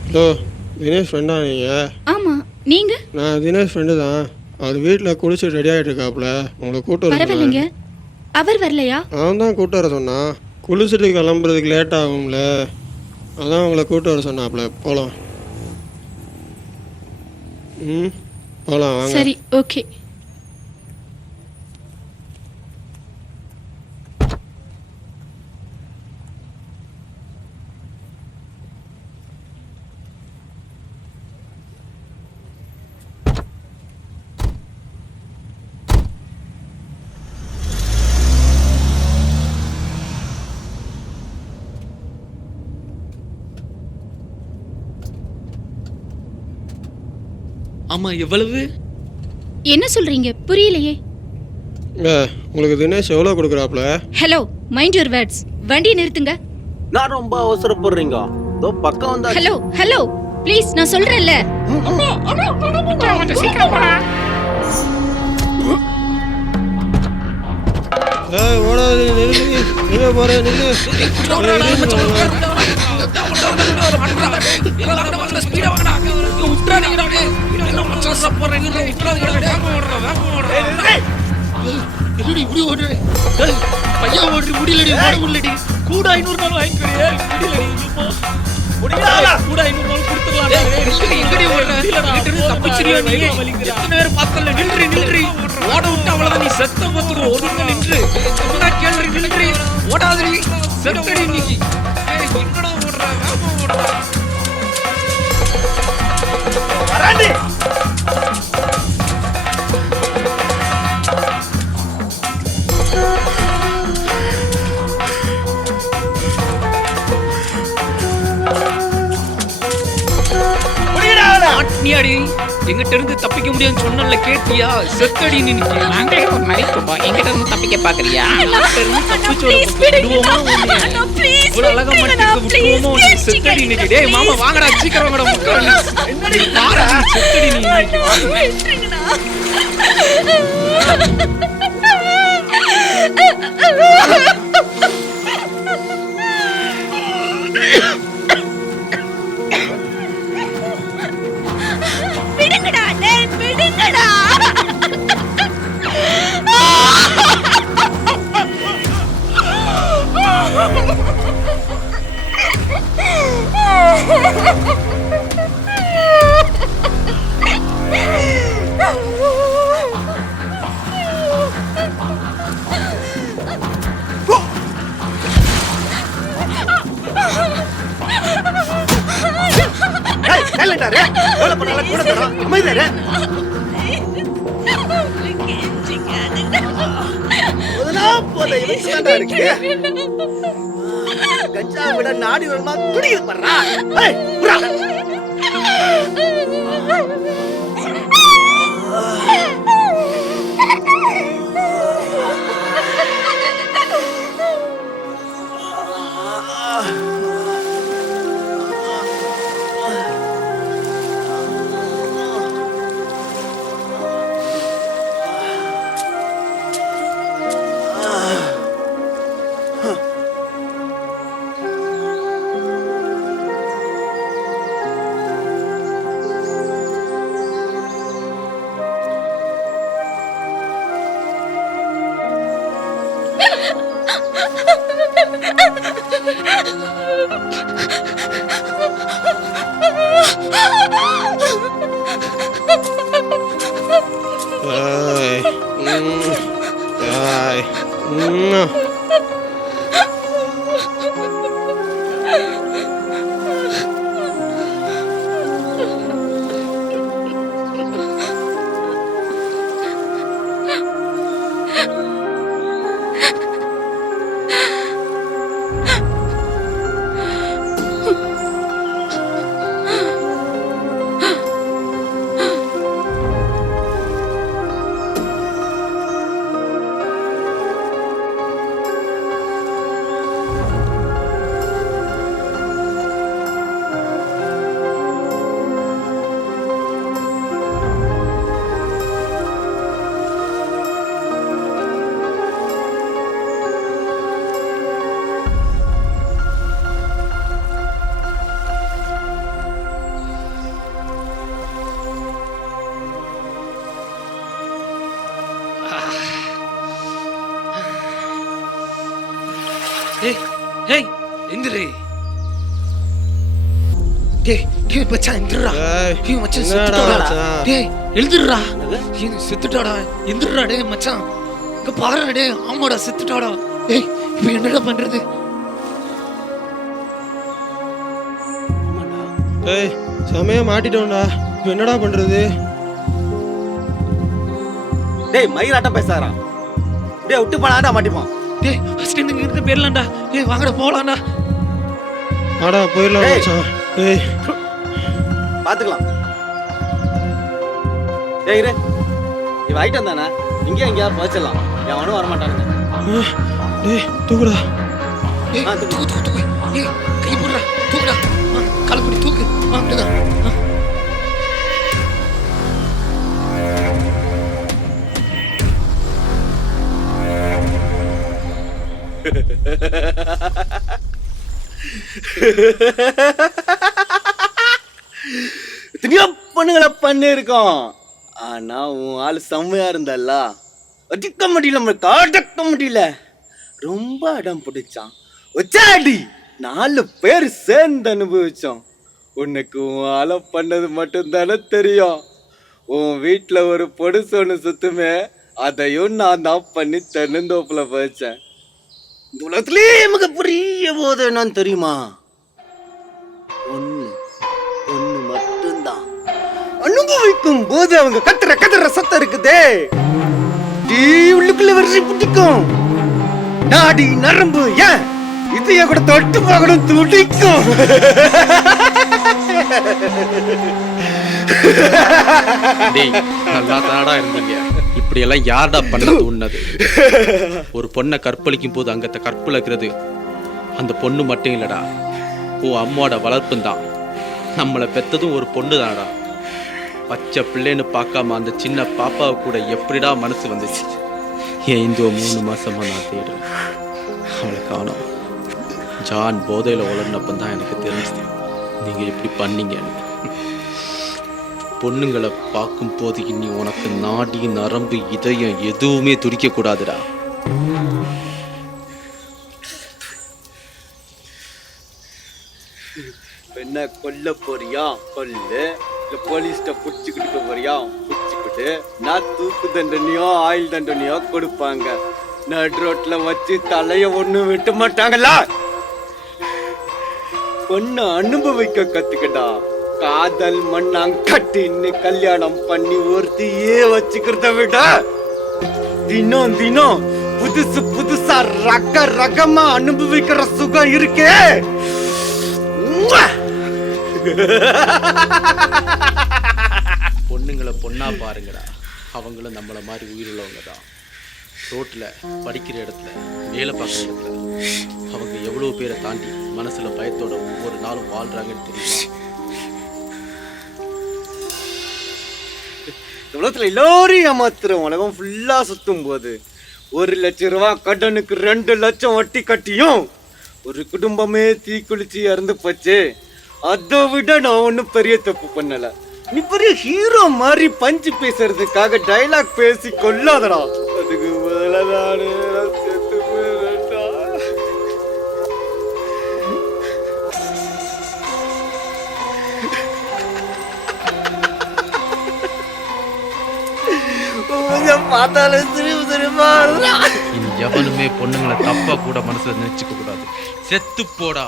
ஹலோ தினேஷ் ஃப்ரெண்டா நீங்கள்? ஆமா, நீங்க? நான் தினேஷ் ஃப்ரெண்டு தான். அவர் வீட்டில் குளிச்சு ரெடி ஆகிட்டு இருக்காப்புல. உங்களை கூட்டு வர பரவாயில்லைங்க. அவர் வரலையா? அவன் தான் கூட்டு வர சொன்னான். குளிச்சுட்டு கிளம்புறதுக்கு லேட் ஆகும்ல, அதான் உங்களை கூட்டு வர சொன்னாப்புல. போகலாம். போகலாம் வாங்க. சரி, ஓகே. ஆமா, எவ்வளவு? என்ன சொல்றீங்க? புரியலையே. உங்களுக்கு தினேஷ் எவ்வளோ கொடுக்குறாப்புல? Hello, mind your words. வண்டியை நிறுத்துங்க. நான் ரொம்ப அவசரப்படுறீங்க. இதோ பக்கம் வந்தா. ஹலோ ஹலோ ப்ளீஸ், நான் சொல்றேன்ல. கொஞ்சம் சீக்கிரம் போடா. ஓடாது, நில்லு. நின்று போகிறேன், நில்லு. என்னடி இப்படி ஓடுற? பையன் ஓடுற முடியலடி, ஓட முடியலடி. கூட 500 நாள் வாங்கிக்கிறே. முடியலடி. கூட 500 நாள் கொடுத்துடலாம்டா. எங்கடி ஓடுற? என்கிட்ட இருந்து தப்பிச்சிரியா நீ? எத்தனை நேரம் பார்த்தல? நின்று ஓட விட்டு அவ்வளவுதான், நீ செத்த போத்துக்கோ. ஒதுங்க நின்று சொன்னா கேள்வி நின்று ஓடாதடி, செத்தடி இன்னைக்கு. எங்கடா ஓடுற? வேகமா ஓடுற. வராண்டி மாட்டினியாடி, எங்கிட்ட இருந்து தப்பிக்க முடியாதுன்னு சொன்னல, கேட்டியா? செத்தடி நீ. நாங்களே ஒரு நரிக்கும்பா எங்கிட்ட இருந்து தப்பிக்க பாக்குறியா? இவ்வளவு அழகா மாட்டிருக்க விட்டுருவோமா உனக்கு? செத்தடி இன்னைக்கு. டேய் மாமா வாங்கடா, சீக்கிரம் வாங்கடா, முக்கா. செத்தடி நீ இன்னைக்கு. விடுங்கடா டேய், விடுங்கடா. கஞ்சா விட நாடி வருமா துடிக்குது பண்றா. ஏய் எந்திரு. டேய் டேய் மச்சான் எந்திரா. டேய் மச்சான் செத்துட்டாடா. டேய் எழுந்திரடா. ஏய் செத்துட்டாடா. எந்திரடா டேய் மச்சான். இங்க பாருடா டேய். ஆமாடா செத்துட்டாடா. டேய் இப்போ என்னடா பண்றது? ஏய் சமய மாட்டிட்டோம்டா. இப்போ என்னடா பண்றது? டேய் மயிராட்டம் பேசாரா. டேய் விட்டு போனாடா மாட்டிப்பான். டேய் ஃபர்ஸ்ட் இங்க இருந்து போயிரலாம்டா. டேய் வாங்கடா போலாம்டா. ஆடா போயிடலாம் மச்சான். ஏய் பாத்துக்கலாம். டேய் இரு. இவ ஐட்டம் தானே. இங்கே எங்கயா போச்சலாம். எவனும் வர மாட்டானுங்க. டேய் தூக்குடா. ஏய் தூக்கு தூக்கு தூக்கு. ஏய் கை போடுடா. தூக்குடா. காலப்படி தூக்கு. வாங்கடா. எத்தனையோ பொண்ணுங்களை பண்ணிருக்கோம். ஆனா உன் ஆளு செம்மையா இருந்தால அடிக்க முடியல, நம்மளுக்கு அடக்க முடியல. ரொம்ப அடம் பிடிச்சான். ஒச்சாடி 4 பேர் சேர்ந்து அனுபவிச்சோம். உனக்கு உன் ஆளை பண்ணது மட்டும்தானே தெரியும். உன் வீட்டில் ஒரு பொடுசு ஒன்று சுத்துமே, அதையும் நான் தான் பண்ணி தென்னந்தோப்புல வச்சேன். இந்த உலகத்திலே நமக்கு புரிய போது என்னன்னு தெரியுமா? ஒன்று மட்டும்தான். அனுபவிக்கும் போது அவங்க கத்துற சத்தம் இருக்குதே, உள்ளுக்குள்ள வெறி பிடிக்கும். நாடி நரம்பு ஏன் இதைய கூட தொட்டு பார்க்கணும் துடிக்கும். நல்லா தாடா இருந்தீங்க. இப்படி எல்லாம் யார்டா பண்ணது உன்னது? ஒரு பொண்ணை கற்பழிக்கும் போது அங்கத்த கற்பழிக்கிறது அந்த பொண்ணு மட்டும் இல்லடா, உன் அம்மாவோட வளர்ப்பும் தான். நம்மளை பெத்ததும் ஒரு பொண்ணு தானடா. பச்சை பிள்ளைன்னு பார்க்காம அந்த சின்ன பாப்பாவை கூட எப்படிடா மனசு வந்துச்சு? ஏன் இந்த 3 மாசமா நான் தேடுறேன், அவளை காணோம். ஜான் போதையில் உளர்னப்பந்தான் எனக்கு தெரிஞ்சுது நீங்க எப்படி பண்ணீங்க. பொண்ணுங்களை பார்க்கும் போது இனி உனக்கு நாடி நரம்பு இதயம் எதுவுமே துடிக்க கூடாதுடா. என்ன கொல்ல போறியா கொல்லு, இல்ல போலீஸ்ட புடிச்சுக்கிட்டு போறியா புடிச்சுக்கிட்டு, நான் தூக்கு தண்டனையோ ஆயுள் தண்டனையோ கொடுப்பாங்க. நடு ரோட்ல வச்சு தலைய ஒண்ணு விட்டு மாட்டாங்களா? பொண்ணு அனுபவிக்க கத்துக்கடா. காதல் மண்ணாங்கட்டின்னு கல்யாணம் பண்ணி ஒருத்தியே வச்சுக்கிறத விட தினம் தினம் புதுசா ரகமா அனுபவிக்கிற சுகம் இருக்கே. பொண்ணுங்களை பொண்ணா பாருங்கடா, அவங்களும் நம்மள மாதிரி உயிருள்ளவங்க தான். ரோட்ல படிக்கிற இடத்துல வேலை பார்க்குற இடத்துல அவங்க எவ்வளவு பேரை தாண்டி மனசுல பயத்தோட ஒவ்வொரு நாளும் வாழ்றாங்கன்னு தெரியும். உலகத்துல எல்லாரும் ஏமாத்துறோம். உலகம் ஃபுல்லா சுத்தும் போது 1 லட்சம் ரூபாய் கடனுக்கு 2 லட்சம் வட்டி கட்டியும் ஒரு குடும்பமே தீக்குளிச்சு இறந்து போச்சு. அதை விட நான் ஒன்றும் பெரிய தப்பு பண்ணல. நீ பெரிய ஹீரோ மாதிரி பஞ்சு பேசுறதுக்காக டைலாக் பேசி கொல்லாதடா. அதுக்கு முதல்ல செத்து போயிடா. பார்த்தாலும் தெரியுமா, இனி எவனுமே பொண்ணுங்களை தப்பா கூட மனசுல நினைச்சுக்க கூடாது. செத்து போடா.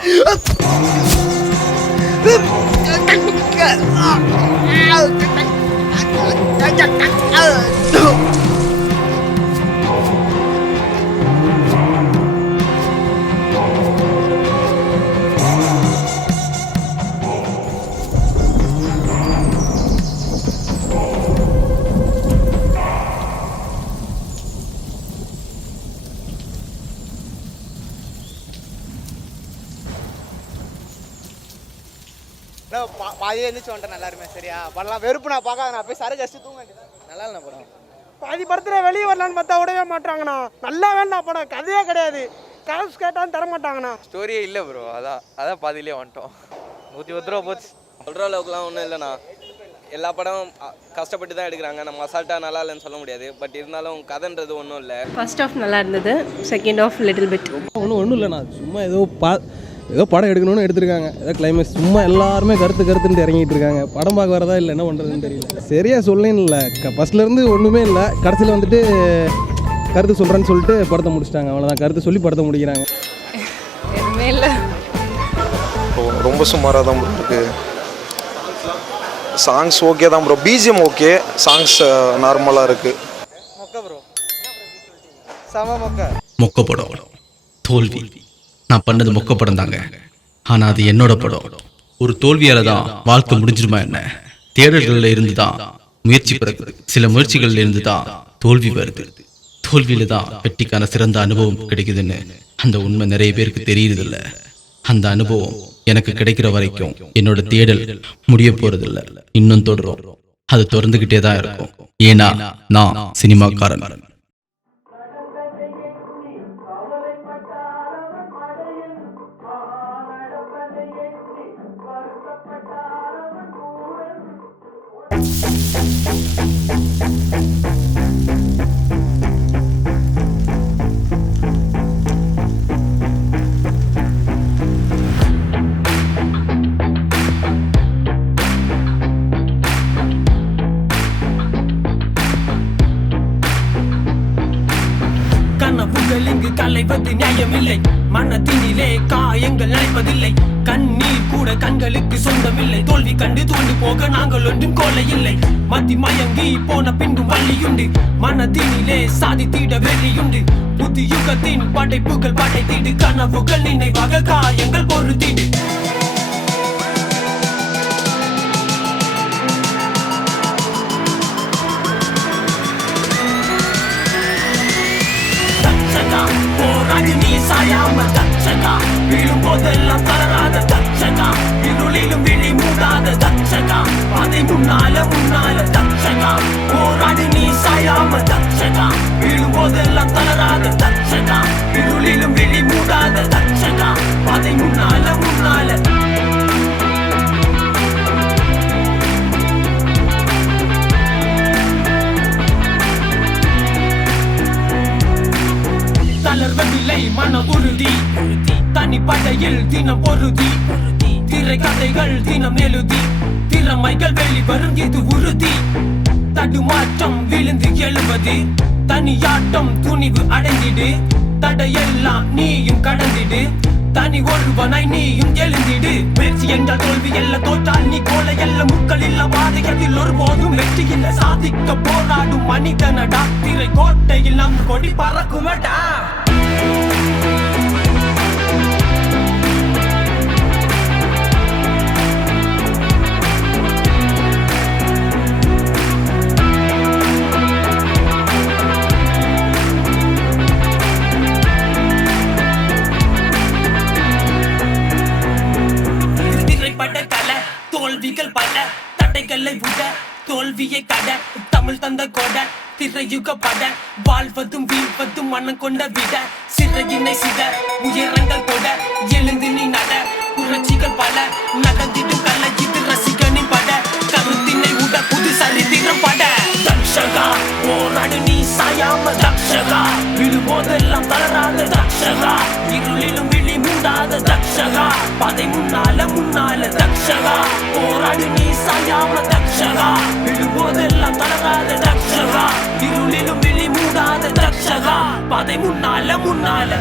பாதியே இருந்துச்சு வந்துட்டேன். நல்லா இருமே சரியா பண்ணலாம். வெறுப்பு நான் பார்க்காத, நான் போய் சரக்கு அடிச்சு தூங்க வேண்டியதான். நல்லா இல்லை படம். பாதி படத்துல வெளியே வரலான்னு பார்த்தா விடவே மாட்டாங்கண்ணா. நல்லா வேண்டாம் படம், கதையே கிடையாது. காசு கேட்டாலும் தர மாட்டாங்கண்ணா. ஸ்டோரியே இல்லை ப்ரோ. அதான் பாதியிலே வந்துட்டோம். 110 ரூபா போச்சு. சொல்கிற அளவுக்குலாம் ஒன்றும் இல்லைண்ணா. எல்லா படம் கஷ்டப்பட்டு தான் எடுக்கிறாங்க. நம்ம அசால்ட்டாக நல்லா இல்லைன்னு சொல்ல முடியாது. பட் இருந்தாலும் கதைன்றது ஒன்றும் இல்லை. ஃபர்ஸ்ட் ஆஃப் நல்லா இருந்தது, செகண்ட் ஆஃப் லிட்டில் பிட். ஒன்றும் இல்லைண்ணா, சும்மா ஏதோ படம் எடுக்கணும்னு எடுத்திருக்காங்க. ஏதோ கிளைமேக்ஸ் சும்மா எல்லாருமே கருத்துன்னு இறங்கிட்டு இருக்காங்க. படம் பார்க்க வரதா இல்லை என்ன பண்ணுறதுன்னு தெரியல. சரியா சொல்லேன்னு இல்லை, ஃபர்ஸ்ட்லேருந்து ஒன்றுமே இல்லை. கடைசியில் வந்துட்டு கருத்து சொல்கிறேன்னு சொல்லிட்டு படத்தை முடிச்சிட்டாங்க. அவ்வளோதான், கருத்து சொல்லி படத்தை முடிக்கிறாங்க. எதுவுமே இல்லை, ரொம்ப சுமாராக தான் இருக்கு. சாங்ஸ் ஓகே தான் ப்ரோ, பிஜிஎம் ஓகே, சாங்ஸ் நார்மலாக இருக்கு. மொக்க ப்ரோ, சம மொக்க. மொக்க படம், தோல்வி. நான் பண்ணது மொக்க படம் தாங்க, ஆனால் அது என்னோட படம். ஒரு தோல்வியால தான் வாழ்க்கை முடிஞ்சிருமா என்ன? தேடல்களில் இருந்து தான் முயற்சி பிறகுது. சில முயற்சிகளில் இருந்து தான் தோல்வி வருது. தோல்வியில தான் வெற்றிக்கான சிறந்த அனுபவம் கிடைக்குதுன்னு அந்த உண்மை நிறைய பேருக்கு தெரியுறதில்ல. அந்த அனுபவம் எனக்கு கிடைக்கிற வரைக்கும் என்னோட தேடல் முடிய போறதில்லை, இன்னும் தொடரும். அது தொடர்ந்துகிட்டே தான் இருக்கும். ஏன்னா நான் சினிமாக்காரன். கனவுகள் இங்கு கலைவது நியாயமில்லை. மனத்தினிலே காயங்கள் நினைப்பதில்லை. கண்ணீர் கூட கண்களுக்கு சொந்தமில்லை. தோல்வி கண்டு தோண்டு போக நாங்கள் ஒன்றும் கோலை இல்லை. மத்தி மயங்கி போன பின்பும் வழியுண்டு. மனத்தினிலே சாதித்திட வெறியுண்டு. புது யுகத்தின் படைப்புகள் படைத்திடு. கனவுகள் நினைவாக காயங்கள் பொறுத்திடு. போராடி நீ சாயாம தட்சகா. விழும் போதெல்லாம் தளராத தட்சகா. இருளிலும் விழி மூடாத தட்சகா. அதை முன்னால முன்னால தட்சகா. போராடி நீ சாயாம தட்சகா. விழும் போதெல்லாம் தளராத தட்சகா. இருளிலும் விழி மூடாத தட்சகா. அதை முன்னால முன்னால. தளர்வதில்லை மன உறுதி. தனிப்படையில் தினம் பொருதி. திரை கதைகள் தினம் எழுதி. திறமைகள் வெளிவரும் இது உறுதி. தடுமாற்றம் விழுந்து எழுவது. தனியாட்டம் துணிவு அடைந்திடு. தடையெல்லாம் நீயும் கடந்திடு. தனி ஒருவனாய் நீயும் எழுந்திடு. முயற்சி என்றால் தோல்வி எல்ல. தோற்றால் நீ கோலை எல்ல. முக்கள் இல்ல பாதையதில் ஒருபோதும் வெற்றி இல்ல. சாதிக்க போராடும் மனிதனடா. திரை கோட்டையில் நம் கொடி பறக்குமடா. தோல்விகள் பல. தடைகளை விட தோல்வியை கட. தமிழ் தந்த கொட திரையுக பட. வாழ்வதும் வீழ்வதும் மனம் கொண்ட விட. சிறையினை சித உயரங்கள் கொட. எழுந்து நீ நட. புரட்சிகள் பல நடந்திடும் கலை இது ரசிகனின் பட. கருத்தினை உட புது சரித்திரம் பட. தட்சகா போராடு நீ சாயாம தட்சகா. விழும்போதெல்லாம் தளராத தட்சகா. இருளிலும் விழி மூடாத தட்சகா. பதை முன்னால முன்னால தட்சகா. போராடு நீ சாயாம தட்சகா. விழும்போதெல்லாம் தளராத தட்சகா. இருளிலும் விழி மூடாத தட்சகா. பதை முன்னால முன்னால.